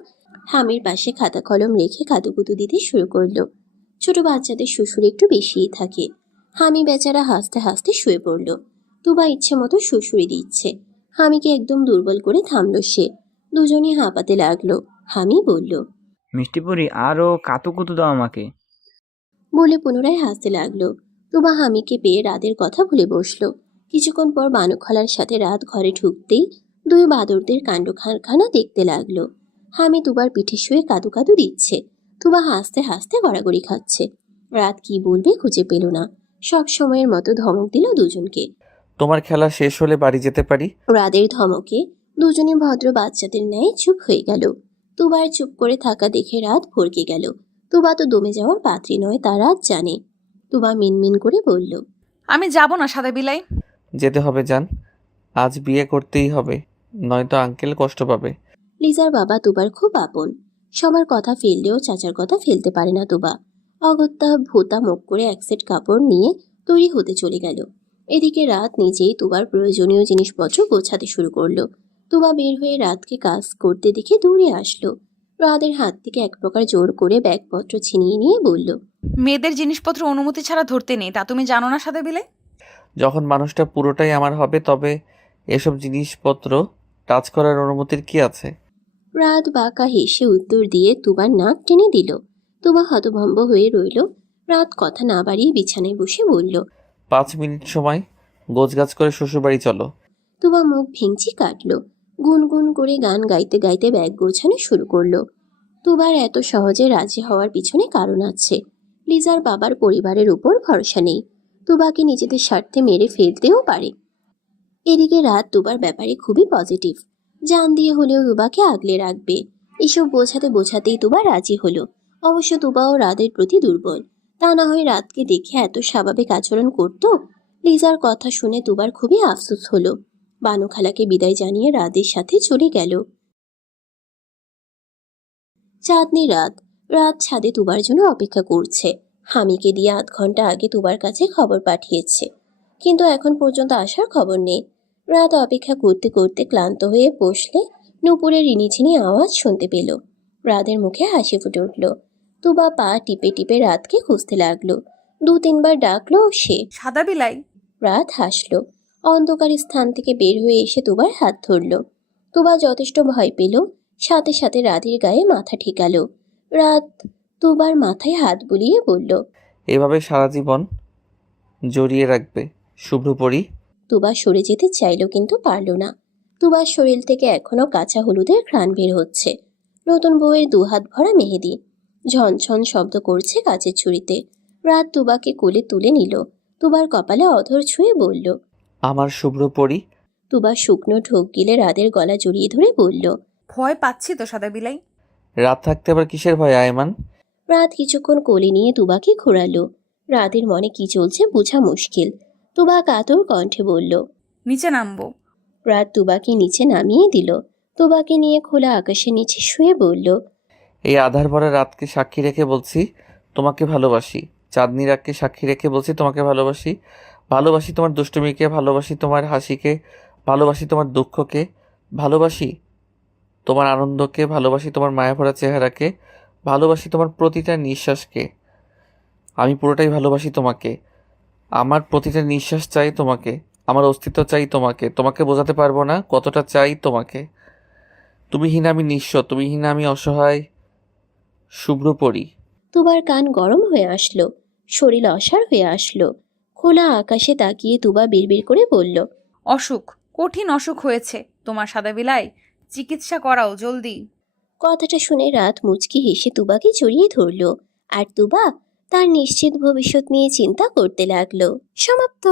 হামির পাশে খাতা কলম রেখে কাতুকুতু দিতে শুরু করলো। ছোট বাচ্চাদের শ্বশুর একটু বেশিই থাকে। হামি বেচারা হাসতে হাসতে শুয়ে পড়ল। তুবা ইচ্ছে মতো শ্বশুরি দিচ্ছে। হামিকে একদম দুর্বল করে থামলো সে। দুজনে হাঁপাতে লাগলো। হামি বলল, মিষ্টি পরি আরও কাতুকুতু দাও আমাকে। বলে পুনরায় হাসতে লাগলো। তুবা হামিকে পেয়ে রাদের কথা ভুলে বসলো। কিছুক্ষণ পর বানুখলার সাথে রাত ঘরে ঢুকতেই দুই বাদরদের কাণ্ড কারখানা দেখতে লাগলো। হামি তুবার পিঠে শুয়ে কাদু কাদু দিচ্ছে। তুবা হাসতে হাসতে গড়াগড়ি খাচ্ছে। রাত কি বলবে খুঁজে পেল না। সব সময়ের মতো ধমক দিল দুজনকে। তোমার খেলা শেষ হলে বাড়ি যেতে পারি। রাদের ধমকে দুজনে ভদ্র বাচ্চাদের ন্যায় চুপ হয়ে গেল। তুবার চুপ করে থাকা দেখে রাত ভরকে গেল। তুবা তো দমে যাওয়ার পাত্রী নয় তা রাত জানে। তুবা মিনমিন করে বলল, আমি যাব না সাদা বিলাই। যেতে হবে জান, আজ বিয়ে করতেই হবে, নয়তো আঙ্কেল কষ্ট পাবে। লিজার বাবা তুবার খুব আপন। সবার কথা ফেললেও চাচার কথা ফেলতে পারে না তুবা। অগত্যা ভোতা মুখ করে এক সেট কাপড় নিয়ে তৈরি হতে চলে গেল। এদিকে রাত নিজেই তুবার প্রয়োজনীয় জিনিসপত্র গোছাতে শুরু করলো। তুবা বের হয়ে রাতকে কাজ করতে দেখে দৌড়ে আসলো। রাতের হাত থেকে এক প্রকার জোর করে ব্যাগপত্র ছিনিয়ে নিয়ে বলল, মেয়েদের জিনিসপত্র অনুমতি ছাড়া ধরতে নেই, তা তুমি জানো না সাদা বিলাই? যখন মানুষটা পুরোটাই আমার হবে তবে এসব জিনিসপত্র টাচ করার অনুমতির কি আছে? রাত বাঁকা হেসে উত্তর দিয়ে তুবার নাক টেনে দিল। তুবা হতভম্ব হয়ে রইল। রাত কথা না বাড়িয়ে বিছানায় বসে বলল, 5 মিনিট সময়, গোছগাছ করে শ্বশুরবাড়ি চলো। তুবা মুখ ভেঙচি কাটলো। গুনগুন করে গান গাইতে গাইতে ব্যাগ গোছানো শুরু করলো। তুবার এত সহজে রাজি হওয়ার পিছনে কারণ আছে। লিজার বাবার পরিবারের উপর ভরসা নেই। তুবাকে নিজেদের স্বার্থে মেরে ফেলতেও পারে। এদিকে রাত তুবার ব্যাপারে খুবই পজিটিভ। জান দিয়ে হলেও তুবাকে আগলে রাখবে। এসব বোঝাতে বোঝাতেই তুবা রাজি হলো। অবশ্য তুবাও রাতের প্রতি দুর্বল। তা না হয় রাতকে দেখে এত স্বাভাবিক আচরণ করত। লিজার কথা শুনে তুবার খুবই আফসোস হলো। বানু খালাকে বিদায় জানিয়ে রাতের সাথে চলে গেল। চাঁদনি রাত। রাত ছাদে তুবার জন্য অপেক্ষা করছে। হামিকে দিয়ে 8 ঘন্টা আগে তুবার কাছে খবর পাঠিয়েছে, কিন্তু এখন পর্যন্ত আসার খবর নেই। রাত অপেক্ষা করতে করতে ক্লান্ত হয়ে বসলে নুপুরের রিনিঝিনি আওয়াজ শুনতে পেল। রাতের মুখে হাসি ফুটে উঠল। তুবা পা টিপে টিপে রাতকে খুঁজতে লাগলো। 2-3 বার ডাকলো সে। সাদা বিলাই। রাত হাসলো। অন্ধকার স্থান থেকে বের হয়ে এসে তুবার হাত ধরল। তুবা যথেষ্ট ভয় পেল। সাথে সাথে রাতের গায়ে মাথা ঠেকালো। রাত তুবার মাথায় হাত বুলিয়ে বলল, এভাবে সারা জীবন জড়িয়ে রাখবে শুভ্রপরি। তুবা সরে যেতে চাইল কিন্তু পারল না। তুবার শরীর থেকে এখনো কাঁচা হলুদের ঘ্রাণ বের হচ্ছে। নতুন বউয়ের 2 হাত ভরা মেহেদি ঝনঝন শব্দ করছে কাচের ছুরিতে। রাত তুবাকে কোলে তুলে নিল। তুবার কপালে অধর ছুঁয়ে বলল, আমার শুভ্রপরি। তুবা শুকনো ঢোক গিলে রাতের গলা জড়িয়ে ধরে বলল, ভয় পাচ্ছি তো সাদা বিলাই। রাত থাকতে আবার কিসের ভয় আয়মান? রাত কিছুক্ষণ কোলে নিয়ে তুবাকে ঘোরালো। রাতের মনে কি চলছে বোঝা মুশকিল। তুবা কাতর কণ্ঠে বলল, নিচে নামবো। রাত তুবাকে নিচে নামিয়ে দিল। তুবাকে নিয়ে খোলা আকাশের নিচে শুয়ে বলল, এই আধার ভরা রাতকে সাক্ষী রেখে বলছি তোমাকে ভালোবাসি। চাঁদনি রাতকে সাক্ষী রেখে বলছি তোমাকে ভালোবাসি। ভালোবাসি তোমার দুষ্টুমিকে, ভালোবাসি তোমার হাসিকে, ভালোবাসি তোমার দুঃখকে, ভালোবাসি তোমার আনন্দকে, ভালোবাসি তোমার মায়াভরা চেহারাকে, ভালোবাসি তোমার প্রতিটা নিঃশ্বাসকে। আমি পুরোটাই ভালোবাসি তোমাকে। আমার প্রতিটা নিঃশ্বাস চাই তোমাকে। আমার অস্তিত্ব চাই তোমাকে, তোমাকে বোঝাতে পারবো না কতটা চাই তোমাকে। তুমি হীন আমি নিঃস্ব, তুমি হীন আমি অসহায় শুভ্রপরী। তুবার কান গরম হয়ে আসলো, শরীর অসাড় হয়ে আসলো। খোলা আকাশে তাকিয়ে তুবা বিড়বিড় করে বলল, অসুখ, কঠিন অসুখ হয়েছে তোমার সাদা বিলাই, চিকিৎসা করাও জলদি। কথাটা শুনে রাত মুচকি হেসে তুবাকে জড়িয়ে ধরল, আর তুবা তার নিশ্চিত ভবিষ্যৎ নিয়ে চিন্তা করতে লাগলো। সমাপ্ত।